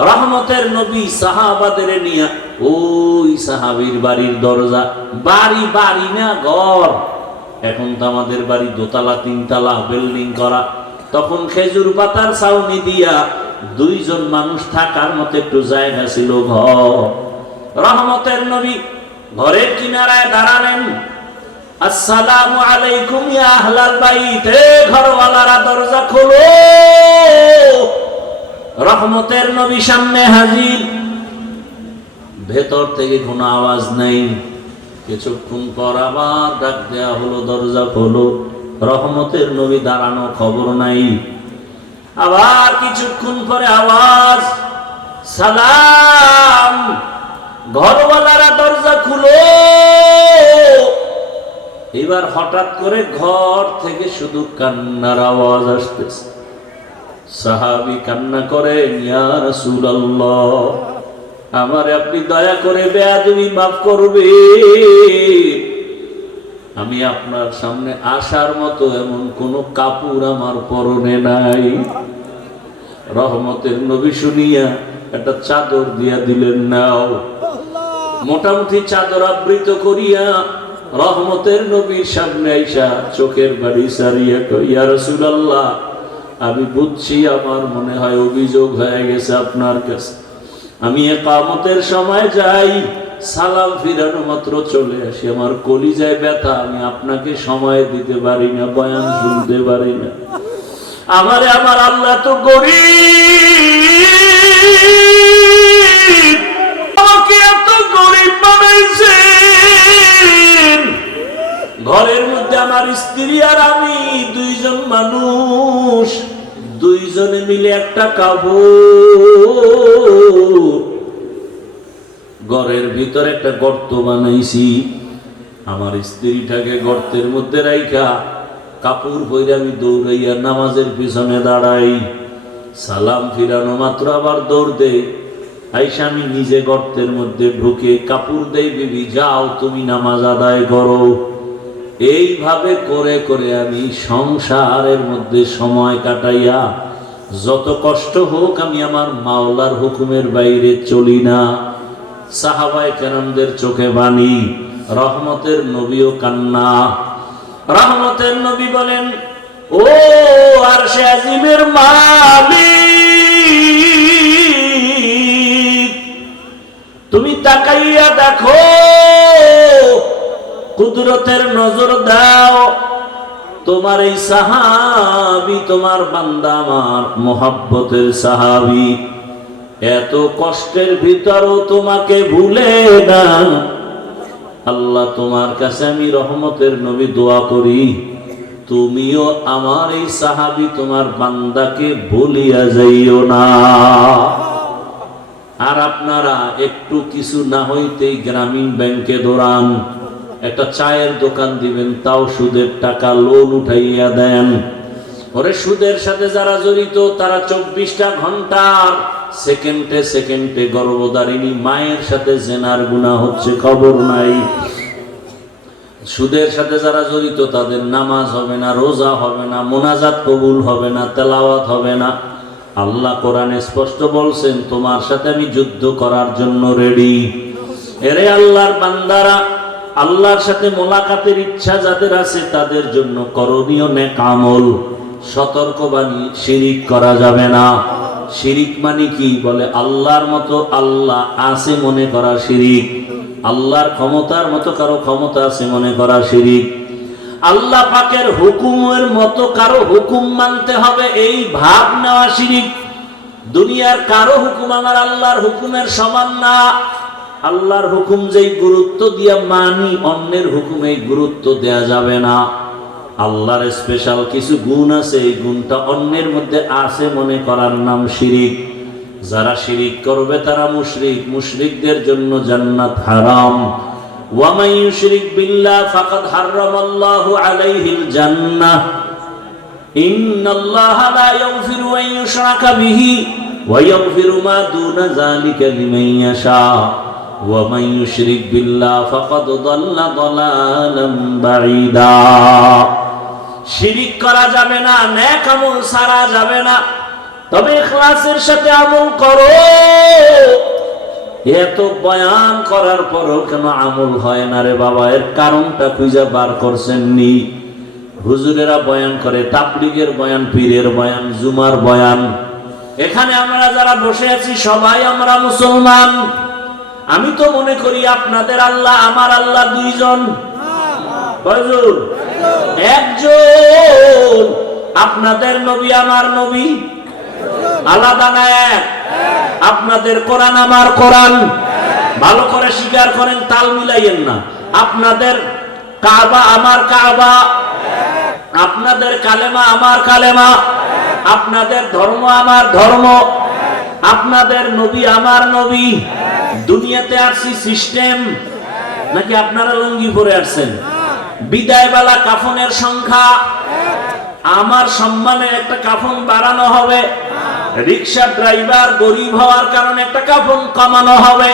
রহমতের নবী সাহাবাদের নিয়ে ওই সাহাবীর বাড়ির দরজা, বাড়ি বাড়ি না ঘর, এখন তো আমাদের বাড়ি দোতলা 3তলা বিল্ডিং করা, তখন খেজুর পাতার ছাউনি দিয়া 2 জন মানুষ থাকার মতো একটু জায়গা ছিল, ঘর। রহমতের নবী ঘরের কিনারায় দাঁড়ালেন, আসসালামু আলাইকুম ইয়া আহলাল বাইত, এ ঘরওয়ালারা দরজা খোলো, রহমতের নবী সামনে হাজির। ভেতর থেকে কোনো আওয়াজ নাই। কিছুক্ষণ পর আবার ডাক দেয়া হলো, দরজা খোলো, রহমতের নবী দাঁড়ানো খবর নাই। আবার কিছুক্ষণ পরে আওয়াজ, সালাম, ঘরওয়ালারা দরজা খুলো। এবার হঠাৎ করে ঘর থেকে শুধু কান্নার আওয়াজ আসতেছে। সাহাবী কান্না করেন, ইয়া রাসূলুল্লাহ, আমারে আপনি দয়া করে বেয়াদবি মাফ করবে, আমি আপনার সামনে আসার মতো এমন কোন কাপড় আমার পরনে নাই। রহমতের নবী শুনিয়া একটা চাদর দিয়া দিলেন, নাও। মোটামুটি চাদর আবৃত করিয়া রহমতের নবীর সামনে আইসা চোখের বাড়ি সারিয়া কই, ইয়া রাসূলুল্লাহ, আমি বুঝছি আমার মনে হয় অভিযোগ হয়ে গেছে আপনার কাছে। আমি ইকামতের সময় যাই, সালাম ফিরানো মাত্র চলে আসি, আমার কলিজায় ব্যথা, আমি আপনাকে সময় দিতে পারি না, বয়ান শুনতে পারি না। আমার আল্লাহ তো গরীব, আমাকে এত গরীব বানাইছেন। ঘরের মধ্যে আমার স্ত্রী আর আমি দুইজন মানুষ, দুইজনে মিলে একটা কাপড়, ঘরের ভিতরে একটা গর্ত বানাইছি। আমার স্ত্রীটাকে গর্তের মধ্যে রাইখা কাপড় পরে আমি দৌড়াইয়া নামাজের পিছনে দাঁড়াই। সালাম ফিরানো মাত্র আবার দৌড় দে। আইসা আমি নিজে গর্তের মধ্যে ঢুকে কাপড় দেই, বিবি যাও তুমি নামাজ আদায় করো। এইভাবে করে করে আমি সংসারের মধ্যে সময় কাটাইয়া, যত কষ্ট হোক আমি আমার মাওলার হুকুমের বাইরে চলি না। সাহাবায়ে কেরামদের চোখে বাণী, রহমতের নবীও কান্না। রহমতের নবী বলেন, ও আরশে আজিমের মালিক, তুমি তাকাইয়া দেখো, কুদরতের নজর দাও, তোমার এই সাহাবী, তোমার বান্দা আমার মোহাব্বতের সাহাবী, এত কষ্টের ভিতরও তোমাকে ভুলে না। আল্লাহ, তোমার কাছে আমি রহমতের নবী দোয়া করি, তুমিও আমার এই সাহাবী তোমার বান্দাকে ভুলিয়া যাইও না। আর আপনারা একটু কিছু না হইতেই গ্রামীণ ব্যাংকে দৌড়ান, একটা চায়ের দোকান দিবেন, তাও সুদের টাকা লোন উঠাইয়া দেন। ওরে সুদের সাথে যারা জড়িত তারা 24টা ঘন্টার সেকেন্ডে সেকেন্ডে গর্ভধারিণী মায়ের সাথে জেনার গুনাহ হচ্ছে, খবর নাই। সুদের সাথে যারা জড়িত তাদের নামাজ হবে না, রোজা হবে না, মোনাজাত কবুল হবে না, তেলাওয়াত হবে না। আল্লাহ কোরআনে স্পষ্ট বলছেন, তোমার সাথে আমি যুদ্ধ করার জন্য রেডি। এরে আল্লাহর বান্দারা, আল্লাহর সাথে মোলাকাতের ইচ্ছা যাদের আছে তাদের জন্য করণীয় নেক আমল। সতর্কবাণী, শিরিক করা যাবে না। শিরিক মানে কি? বলে আল্লাহর মতো আল্লাহ আছে মনে করা শিরিক, আল্লাহর ক্ষমতার মতো কারো ক্ষমতা আছে মনে করা শিরিক, আল্লাহ পাকের হুকুমের মতো কারো হুকুম মানতে হবে এই ভাব নেওয়া শিরিক। দুনিয়ার কারো হুকুম আমার আল্লাহর হুকুমের সমান না। আল্লাহর হুকুম যেই গুরুত্ব দিয়া মানি, অন্যের হুকুমে গুরুত্ব দেয়া যাবে না। আল্লাহর স্পেশাল কিছু গুণ আছে, এই গুণটা অন্যের মধ্যে আছে মনে করার নাম শিরিক। যারা শিরিক করবে তারা মুশরিক, মুশরিকদের জন্য জান্নাত হারাম। ওয়া মান ইউশরিক বিল্লাহ ফাকাদ হারামাল্লাহু আলাইহিল জান্নাহ। ইন্নাল্লাহা লা ইয়াগফিরু আন ইউশরাকা বিহি ওয়া ইয়াগফিরু মা দুনা যালিকা লিমান ইয়াশা। ওয়া মান ইউশরিক বিল্লাহ ফাকাদ দাল্লা দালালান বাঈদা। শিরিক করা যাবে না, নেক আমল সারা যাবে না, তবে ইখলাসের সাথে আমল করো। এত বয়ান করার পরও কেন আমল হয় না রে বাবা? এর কারণটা খুঁজে বার করছেন নি? হুজুরেরা বয়ান করে, তাবলীগের বয়ান, পীরের বয়ান, জুমার বয়ান। এখানে আমরা যারা বসে আছি সবাই আমরা মুসলমান। আমি তো মনে করি আপনাদের আল্লাহ আমার আল্লাহ দুইজন। কয়জন? একজন। আপনাদের নবী আমার নবী আলাদা না এক? আপনাদের কোরআন আমার কোরআন, ভালো করে স্বীকার করেন, তাল মিলাইয়েন না। আপনাদের কাবা আমার কাবা, আপনাদের কালেমা আমার কালেমা, আপনাদের ধর্ম আমার ধর্ম, আপনাদের নবী আমার নবী। দুনিয়াতে আসছি সিস্টেম নাকি আপনারা লুঙ্গি পরে আসছেন? বিদায়বেলা কাফনের সংখ্যা, আমার সম্মানে একটা কাফন বাড়ানো হবে, রিক্সা ড্রাইভার গরিব হওয়ার কারণে একটা কাফন কমানো হবে।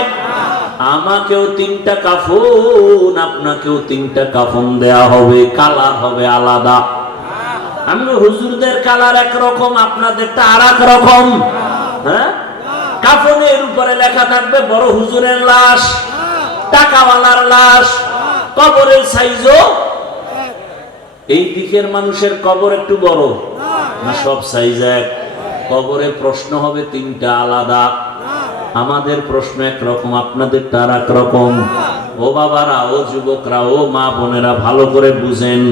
আমাকেও 3টা কাফন, আপনাকেও 3টা কাফন দেয়া হবে, কালার হবে আলাদা। আমি হুজুরদের কালার একরকম, আপনাদেরটা আর এক রকম। হ্যাঁ, কাফনের উপরে লেখা থাকবে বড় হুজুরের লাশ, টাকাওয়ালার লাশ, কবরের সাইজও। এই দিকের মানুষের কবর একটু বড় না সব সাইজ এক? কবরে প্রশ্ন হবে 3টা আলাদা। আমাদের প্রশ্ন একরকম, আপনাদের তার একরকম। ও বাবারা, ও যুবকরা, ও মা বোনেরা, ভালো করে বুঝেন,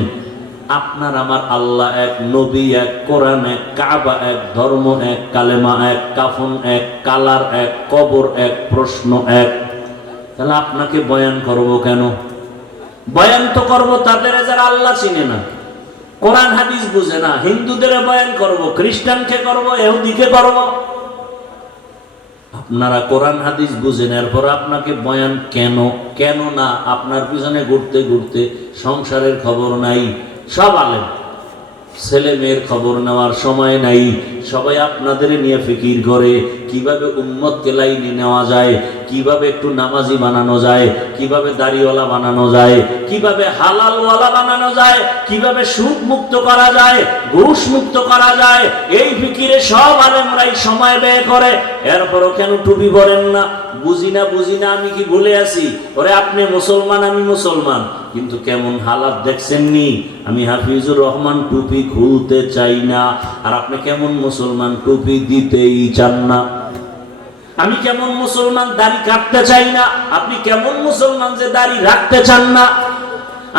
আপনার আমার আল্লাহ এক, নবী এক, কোরআন এক, কাবা এক, ধর্ম এক, কালেমা এক, কাফন এক, কালার এক, কবর এক, প্রশ্ন এক। তাহলে আপনাকে বয়ান করব কেন? বয়ান তো করব তাদের যারা আল্লাহ চিনে না, কোরআন হাদিস বুঝে না। হিন্দুদের বয়ান করব, খ্রিস্টানকে করব, ইহুদিকে করব। আপনারা কোরআন হাদিস বুঝেন, এরপর আপনাকে বয়ান কেন? কেন না? আপনার পিছনে ঘুরতে ঘুরতে সংসারের খবর নাই। সব আলেম, ছেলে মেয়ের খবর নেওয়ার সময় নাই। সবাই আপনাদের নিয়ে ফিকির করে কিভাবে উম্মতকে লাইনে নেওয়া যায়, কিভাবে একটু নামাজি বানানো যায়, কিভাবে দাড়িওয়ালা বানানো যায়, কিভাবে হালালওয়ালা বানানো যায়, কিভাবে সুদ মুক্ত করা যায়, ঘুষ মুক্ত করা যায়। এই ফিকিরে সব আলেমরাই সময় ব্যয় করে। এরপরও কেন টুপি পরেন না? বুঝি না, বুঝি না, আমি কি ভুলে আছি? ওরে আপনি মুসলমান, আমি মুসলমান, কিন্তু কেমন হালাত দেখছেননি? আমি হাফিজুর রহমান টুপি খুলতে চাই না, আর আপনি কেমন মুসলমান টুপি দিতেই চান না। আমি কেমন মুসলমান দাড়ি কাটতে চাই না, আপনি কেমন মুসলমান যে দাড়ি রাখতে চান না।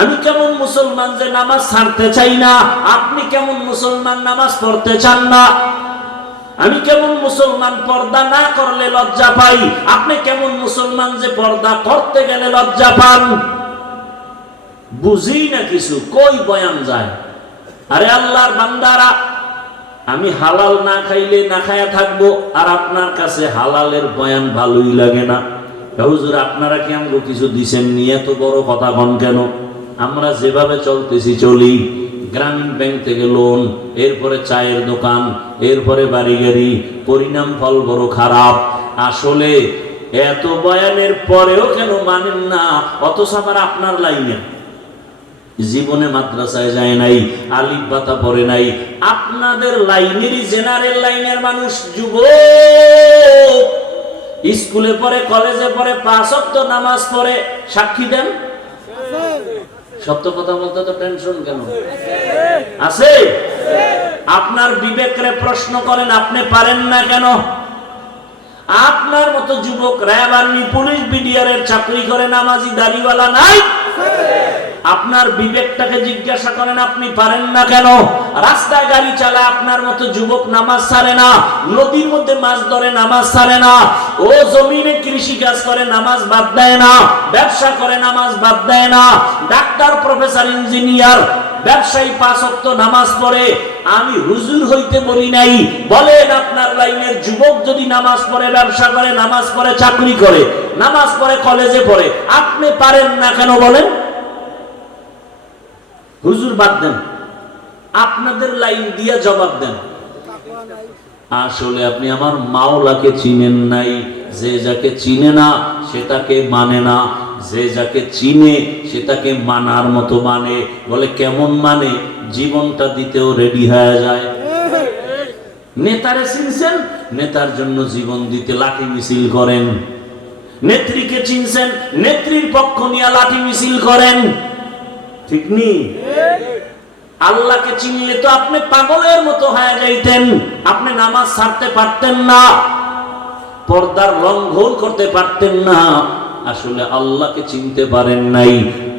আমি কেমন মুসলমান যে নামাজ ছাড়তে চাই না, আপনি কেমন মুসলমান নামাজ পড়তে চান না। আমি কেমন মুসলমান পর্দা না করলে লজ্জা পাই, আপনি কেমন মুসলমান যে পর্দা করতে গেলে লজ্জা পান। বুঝি না কিছু, কই বয়ান যায়? আরে আল্লাহর বান্দারা, আমি হালাল না খাইলে না খায়া থাকবো, আর আপনার কাছে হালালের বয়ান ভালোই লাগে না। হুজুর আপনারা কি আমাকে কিছু দিছেন নিয়ে এত বড় কথা কন কেন? আমরা যেভাবে চলতেছি চলি, গ্রামীণ ব্যাংক থেকে লোন, এরপরে চায়ের দোকান, এরপরে বাড়ি গাড়ি, পরিণাম ফল বড় খারাপ। আসলে এত বয়ানের পরেও কেন মানেন না? অথচ আমার আপনার লাইনে জীবনে মাদ্রাসায় যায় নাই, আলিফ বাতা পড়ে নাই। আপনাদের লাইনেরই জেনারেল লাইনের মানুষ, যুবক, স্কুলে পড়ে, কলেজে পড়ে, 5 ওয়াক্ত নামাজ পড়ে। সাক্ষী দেন। সত্য কথা বলতে তো টেনশন কেন? আছে? আপনার বিবেকরে প্রশ্ন করেন, আপনি পারেন না কেন? আপনার মতো যুবক র্যাব, আর্মি, পুলিশ, বিডিআর এর চাকরি করে, নামাজি দাড়িওয়ালা নাই। আপনার বিবেকটাকে জিজ্ঞাসা করেন, আপনি পারেন না কেন? রাস্তায় গাড়ি চালায় আপনার মতো যুবক নামাজ ছাড়ে না, নদীর মধ্যে মাছ ধরে নামাজ ছাড়ে না, ও জমিনে কৃষি কাজ করে নামাজ বাদ দেয় না, ব্যবসা করে নামাজ বাদ দেয় না, ডাক্তার, প্রফেসর, ইঞ্জিনিয়ার, ব্যবসায়ী 5 ওয়াক্ত নামাজ পড়ে। আমি হুজুর হইতে বলি নাই। বলেন আপনার লাইনের যুবক যদি নামাজ পড়ে, ব্যবসা করে, নামাজ পড়ে, চাকরি করে, নামাজ পড়ে, কলেজে পড়ে, আপনি পারেন না কেন বলেন? হুজুর বাদ দেন, আপনাদের লাইন দিয়ে জবাব দেন। আসলে আপনি আমার মাওলাকে চিনেন নাই। যে যাকে চিনে না সেটাকে মানে না, যে যাকে চিনে সেটাকে মানার মতো মানে। বলে কেমন মানে? জীবনটা দিতেও রেডি হয়ে যায়। নেতারে চিনছেন, নেতার জন্য জীবন দিতে লাঠি মিছিল করেন। নেত্রীকে চিনছেন, নেত্রীর পক্ষ নিয়ে লাঠি মিছিল করেন। ঠিক নি? আল্লাহকে চিনলে তো আপনি পাগলের মতো হয়ে যাইতেন। আপনি নামাজ ছাড়তে পারতেন না, পর্দার লঙ্ঘন করতে পারতেন না, আসলে আল্লাহকে চিনতে পারেন নাই।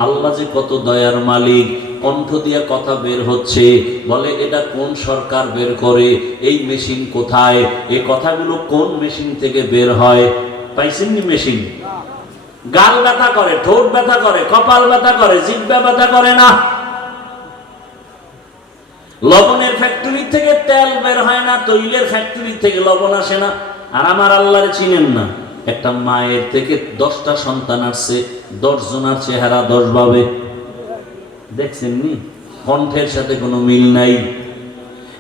আল্লাহ যে কত দয়ার মালিক। কণ্ঠ দিয়ে কথা বের হচ্ছে, বলে এটা কোন সরকার বের করে, এই মেশিন কোথায়, এই কথাগুলো কোন মেশিন থেকে বের হয়? পাইছেন নি মেশিন? গাল ব্যথা করে, ঠোঁট ব্যথা করে, কপাল ব্যথা করে, জিহ্বা ব্যথা করে না। লবণের ফ্যাক্টরি থেকে তেল বের হয় না, তৈলের ফ্যাক্টরি থেকে লবণ আসে না। আর আমার আল্লাহরে চিনেন না। একটা মায়ের থেকে 10টা সন্তান আসছে, 10 জনের চেহারা 10 ভাবে। দেখছেন নি? কণ্ঠের সাথে কোনো মিল নাই।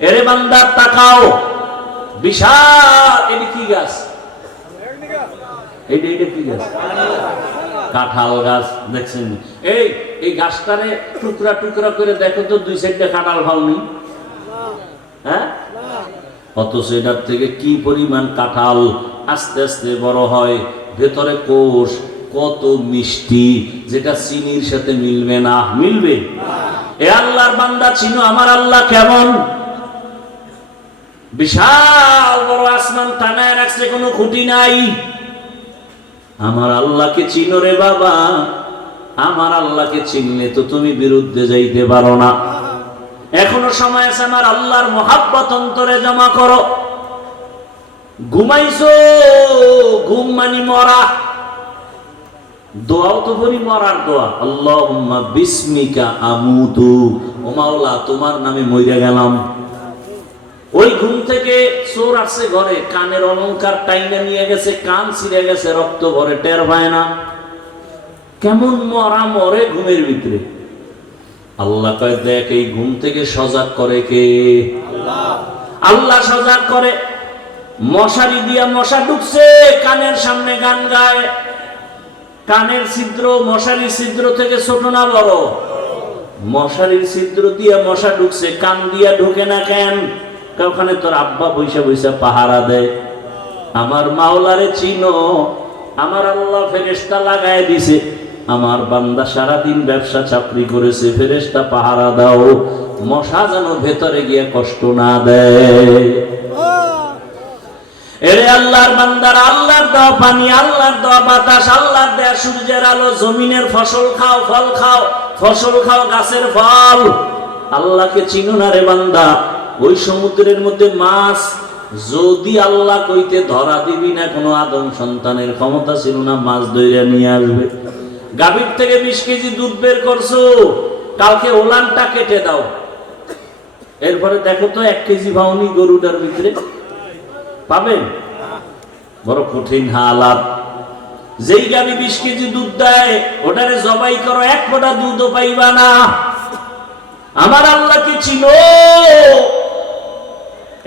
এরে বান্দা তাকাও, বিশাল, এটা কি গাছ? এইটা কি গাছ? কাঁঠাল গাছ। দেখছেন? এই গাছটারে টুকরা টুকরা করে দেখো তো, 2 সাইডে কাঁঠাল ভাওনি, হ্যাঁ? অথচ এটার থেকে কি পরিমাণ কাঁঠাল আস্তে আস্তে বড় হয়, ভেতরে কোষ কত মিষ্টি, যেটা চিনির সাথে মিলবে না। মিলবে? এ আল্লাহর বান্দা, চিনো আমার আল্লাহ কেমন? বিশাল বড় আসমান টানায় রাখছে, কোনো খুঁটি নাই। আমার আল্লাহকে চিনো রে বাবা। আমার আল্লাহকে চিনলে তো তুমি বিরুদ্ধে যাইতে পারো না। এখনো সময় আছে, আমার আল্লাহর মহাব্বত অন্তরে জমা করো। ঘুমাইছো, ঘুম মানি মরা। দোয়াও তো বলি মরার দোয়া, আল্লাহুম্মা বিসমিকা আমুতু, ও মাওলা তোমার নামে মইরা গেলাম। ওই ঘুম থেকে চোর আসছে ঘরে, কানের অলংকার টাইনা নিয়ে গেছে, কান ছিঁড়ে গেছে, রক্ত ভরে, টের পায় না। কেমন মরা মরে ঘুমের ভিতরে। আল্লাহ কয়, দেখ এই ঘুম থেকে সজাগ করে কে? আল্লাহ সজাগ করে। মশারি দিয়া মশা ঢুকছে, কানের সামনে গান গায়। কানের ছিদ্র মশারির ছিদ্র থেকে ছোট না বড়? মশারির ছিদ্র দিয়া মশা ঢুকছে, কান দিয়া ঢুকে না কেন? ওখানে তোর আব্বা বৈশা বৈশা পাহারা দেয়। আমার মাওলারে চিনো? আমার আল্লাহ ফেরেশতা লাগায় দিছে। আমার বান্দা সারাদিন ব্যবসা চাকরি করেছে, ফেরেশতা পাহারা দাও, মশা যেন ভেতরে গিয়ে কষ্ট না দেয়। এরে আল্লাহর বান্দারা, আল্লাহর দেওয়া পানি, আল্লাহর দেওয়া বাতাস, আল্লাহর দেওয়া সূর্যের আলো, জমিনের ফসল খাও, ফল খাও, ফসল খাও, গাছের ফল। আল্লাহকে চিনো না রে বান্দা? ওই সমুদ্রের মধ্যে মাছ যদি আল্লাহ কইতে ধরা দিবি না, কোনো আদম সন্তানের ক্ষমতা ছিল না মাছ ধইরা নিয়ে আসবে। গাভীর থেকে 20 কেজি দুধ বের করছো, কালকে ওলানটা কেটে দাও, এরপরে দেখো তো 1 কেজি পাওনি গরুটার ভিতরে, পাবেন? বড় কঠিন হালাত। যেই গাভী 20 কেজি দুধ দেয়, ওটারে জবাই করো, 1 ফোঁটা দুধও পাইবা না। আমার আল্লাহকে চিনো?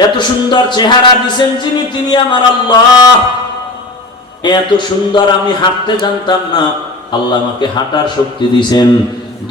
এত সুন্দর চেহারা দিছেন যিনি, তিনি আমার আল্লাহ। এত সুন্দর আমি হাঁটতে জানতাম না, আল্লাহ আমাকে হাঁটার শক্তি দিছেন।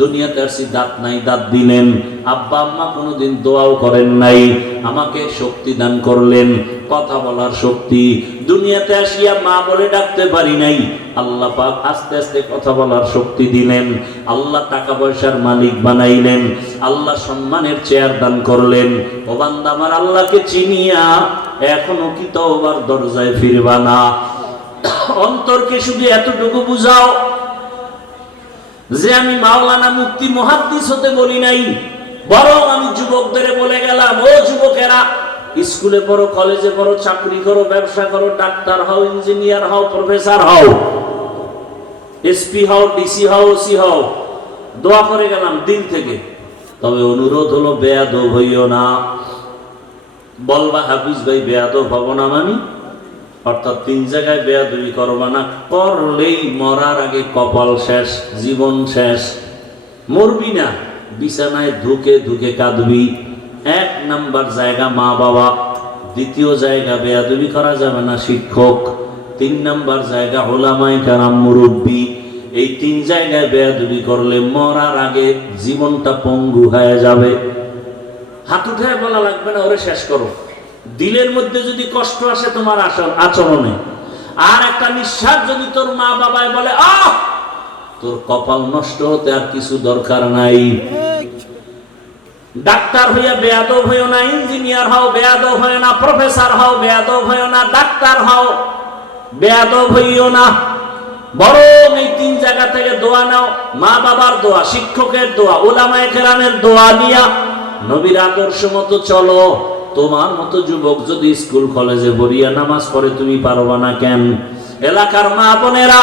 দুনিয়াতে আসি, দাঁত নাই, দাঁত দিলেন। আব্বা আম্মা কোনোদিন দোয়াও করেন নাই, আমাকে শক্তি দান করলেন, কথা বলার শক্তি। দুনিয়াতে আসিয়া মা বলে ডাকতে পারি নাই, আল্লাহ পাক আস্তে আস্তে কথা বলার শক্তি দিলেন। আল্লাহ টাকা পয়সার মালিক বানাইলেন, আল্লাহ সম্মানের চেয়ার দান করলেন। ও বান্দা, আমার আল্লাহকে চিনিয়া এখনো কি তওবার দরজায় ফিরবা না? অন্তরকে শুধু এতটুকু বুঝাও যে আমি মাওলানা মুফতি মুহাদ্দিস হতে বলি নাই, বরং আমি যুবকদের বলে গেলাম, ও যুবকেরা, স্কুলে পড়ো, কলেজে পড়ো, চাকরি করো, ব্যবসা করো, ডাক্তার হও, ইঞ্জিনিয়ার হও, প্রফেসর হও, এসপি হও, ডিসি হও, ওসি হও, দোয়া করে গেলাম দিল থেকে। তবে অনুরোধ হলো, বেয়াদব হইও না। বলবা হাফিজ ভাই বেয়াদব হব না মানে? অর্থাৎ 3 জায়গায় বেয়াদবি করবা না, করলেই মরার আগে কপাল শেষ, জীবন শেষ। মরবি না, বিছানায় ধুকে ধুকে কাঁদবি। 1 নাম্বার জায়গা মা বাবা, 2য় জায়গা বেয়াদবি করা যাবে না শিক্ষক, 3 নাম্বার জায়গা উলামায়ে কেরাম মুরব্বী। এই 3 জায়গায় বেয়াদবি করলে মরার আগে জীবনটা পঙ্গু হয়ে যাবে। হাত উঠে বলা লাগবে না, ওরে শেষ করো। দিলের মধ্যে যদি কষ্ট আসে তোমার আচরণে, আর একটা নিঃশ্বাস যদি তোর মা বাবায় বলে, আহ, তোর কপাল নষ্ট হতে আর কিছু দরকার নাই। ডাক্তার হইয়া বেয়াদব হইও না, ইঞ্জিনিয়ার হও বেয়াদব হইও না, প্রফেসর হও বেয়াদব হইও না, ডাক্তার হও বেয়াদব হইও না। বরং এই তিন জায়গা থেকে দোয়া নাও, মা বাবার দোয়া, শিক্ষকের দোয়া, উলামায়ে কেরামের দোয়া নিয়া নবীর আদর্শ মতো চলো। তোমার মতো যুবক যদি স্কুল কলেজে বরিয়া নামাজ পড়ে তুমি পারবা না কেন? এলাকার মা বোনেরা,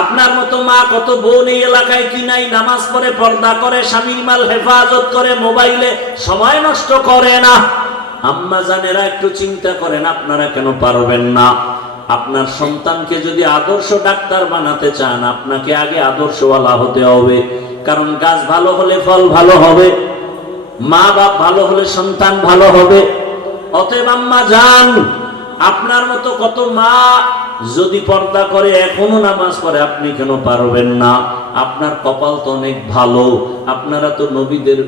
আপনার মতো মা কত বোন এই এলাকায় কি নাই, নামাজ পড়ে, পর্দা করে, স্বামীর মাল হেফাজত করে, মোবাইলে সময় নষ্ট করে না। আম্মা জানেরা একটু চিন্তা করেন, আপনারা কেন পারবেন না? আপনার সন্তানকে যদি আদর্শ ডাক্তার বানাতে চান, আপনাকে আগে আদর্শওয়ালা হতে হবে। কারণ গাছ ভালো হলে ফল ভালো হবে, মা বাপ ভালো হলে সন্তান ভালো হবে। অতএব আম্মা জান, আপনার মতো কত মা যদি পর্দা করে, এখনো নামাজ পড়ে, আপনি কেন পারবেন না? আপনার কপাল তো অনেক ভালো, আপনারা তো নবীদের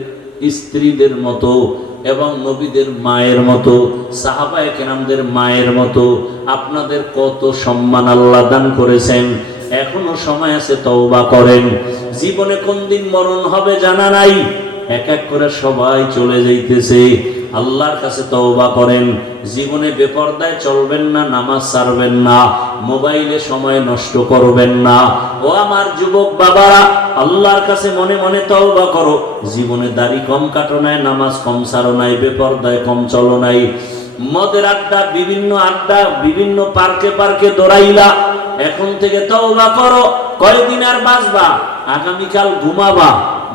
স্ত্রীদের মতো এবং নবীদের মায়ের মতো, সাহাবায়ে কেরামদের মায়ের মতো। আপনাদের কত সম্মান আল্লাহ দান করেছেন। এখনো সময় আছে, তওবা করেন। জীবনে কোন দিন মরণ হবে জানা নাই, এক এক করে সবাই চলে যাইতেছে। আল্লাহর কাছে তওবা করেন। জীবনে বেপরদায় চলবেন না, নামাজ ছাড়বেন না, মোবাইলে সময় নষ্ট করবেন না। ও আমার যুবক বাবারা, আল্লাহর কাছে মনে মনে তওবা করো। জীবনে দাড়ি কম কাটো নাই, নামাজ কম ছাড়ো নাই, বেপরদায় কম চলো নাই, মদের আড্ডা, বিভিন্ন পার্কে পার্কে দৌড়াইলা। এখন থেকে তওবা করো। কয়দিন আর বাঁচবা? আগামীকাল ঘুমাবা,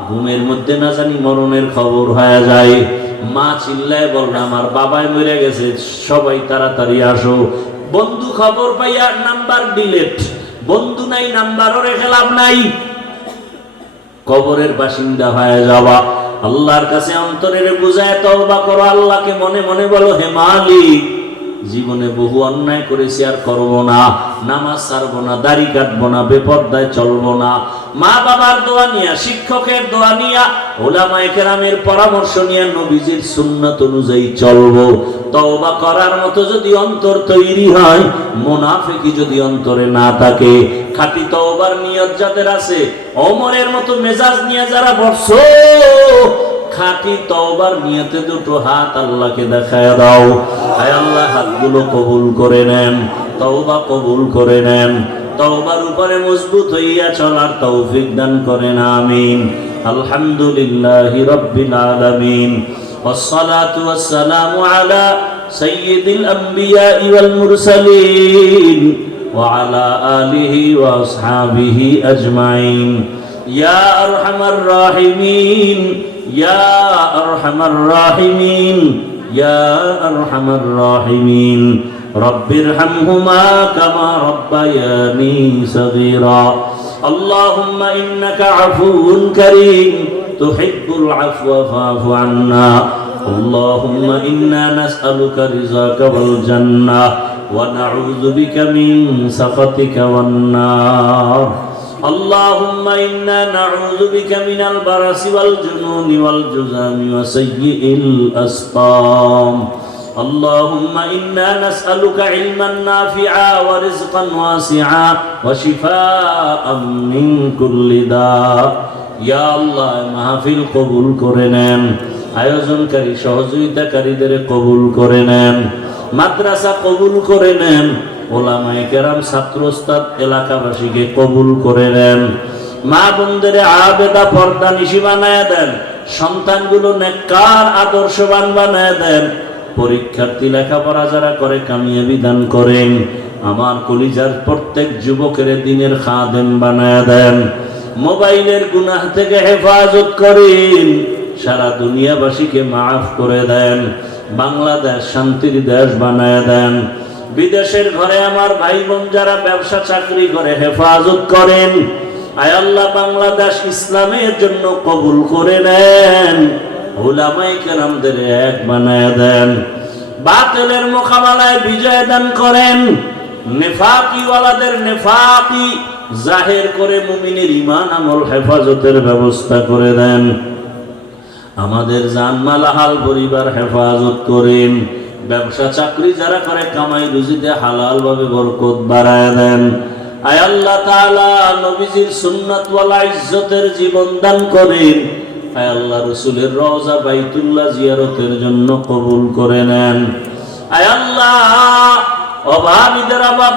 ঘুমের মধ্যে না জানি মরণের খবর হয়ে যায়। মা চিল্লায় বলবে আমার বাবাই মরে গেছে, সবাই তাড়াতাড়ি আসো। বন্ধু খবর পাইয়া নাম্বার ডিলেট, বন্ধু নাই, নাম্বারও রেখে লাভ নাই, কবরের বাসিন্দা হয়ে যাওয়া। আল্লাহর কাছে অন্তরের বুঝায় তওবা করো। আল্লাহকে মনে মনে বলো, হে মালিক, জীবনে বহু অন্যায় করেছি, আর করবো না, নামাজ ছাড়বো না, দাড়ি কাটবো না, বেপরদায় চলবো না। মা বাবার দোয়া নিয়া, শিক্ষকের দোয়া নিয়া, উলামায়ে কেরামের পরামর্শ নিয়ে নবীজির সুন্নাত অনুযায়ী চলবো। তওবা করার মতো যদি অন্তর তৈরি হয়, মুনাফিকি যদি অন্তরে না থাকে, খাঁটি তওবার নিয়ত যাদের আছে, ওমরের মতো মেজাজ নিয়ে যারা বসছো, খাঁটি তওবার নিয়তে দুটো হাত আল্লাহকে দেখায় দাও। আয় আল্লাহ, হাতগুলো কবুল করে নেন, তওবা কবুল করে নেন, তওবার উপরে মজবুত হইয়া চলার তৌফিক দান করেন, আমিন। আলহামদুলিল্লাহি রাব্বিল আলামিন, ওয়াসসালাতু ওয়াসসালামু আলা সাইয়্যিদিল আমবিয়াই ওয়াল মুরসালিন ওয়া আলা আলিহি ওয়া আসহাবিহি আজমাইন। ইয়া আরহামার রাহিমিন, ইয়া আরহামার রাহিমিন, ইয়া আরহামার রাহিমিন। রব্বিরহামহুমা কামা রব্বায়ানি সগীরা। আল্লাহুম্মা ইন্নাকা আফুউন কারীম তুহিব্বুল আফওয়া ফা'ফু আন্না। আল্লাহুম্মা ইন্না নাসআলুকা রিযাকা ওয়াল জান্নাহ ওয়া নাউযু বিকা মিন সাখাতিকা ওয়ান নার। اللهم إنا نعوذ بك من البرص والجنون والجذام وسيء الأسقام. اللهم إنا نسألك علما نافعا ورزقا واسعا وشفاء من كل داء. يا الله মাহফিল কবুল করে নেন, আয়োজনকারী সহযোগিতাকারীদের কবুল করে নেন, মাদ্রাসা কবুল করে নেন, ওলামায়ে কেরাম, ছাত্র ওস্তাদ, এলাকাবাসীকে কবুল করে নেন। মা বোনদের আবেদা পর্দা নিশি বানায় দেন, সন্তানগুলো নেককার আদর্শবান বানায় দেন। পরীক্ষার্থী লেখাপড়া যারা করে কামিয়াবি দান করেন। আমার কলিজার প্রত্যেক যুবকের দিনের খাদেম বানায় দেন। মোবাইলের গুনাহ থেকে হেফাজত করেন, সারা দুনিয়াবাসীকে মাফ করে দেন। বাংলাদেশ শান্তির দেশ বানায় দেন। বিদেশের ঘরে আমার ভাই বোন যারা ব্যবসা চাকরি করে হেফাজত করেন। আয় আল্লাহ, বাংলাদেশ ইসলামের জন্য কবুল করে নেন। উলামায়ে কেরামদের এক বানায় দেন। বাতিলের মোকাবেলায় বিজয় দান করেন। নেফাকি ওয়ালাদের নেফাকি জাহির করে মুমিনের ঈমান আমল হেফাজতের ব্যবস্থা করে দেন। আমাদের জানমাল হাল পরিবার হেফাজত করেন। ব্যবসা চাকরি যারা করে কামাই রুজিতে হালাল ভাবে বরকত বাড়ায় দেন। আয় আল্লাহ তাআলা, নবীজির সুন্নাত ওয়ালা ইজ্জতের জীবন দান করেন। আয় আল্লাহ, রাসূলের রওজা বাইতুল্লাহ জিয়ারতের জন্য কবুল করে নেন। আয় আল্লাহ, অভাবীদের অভাব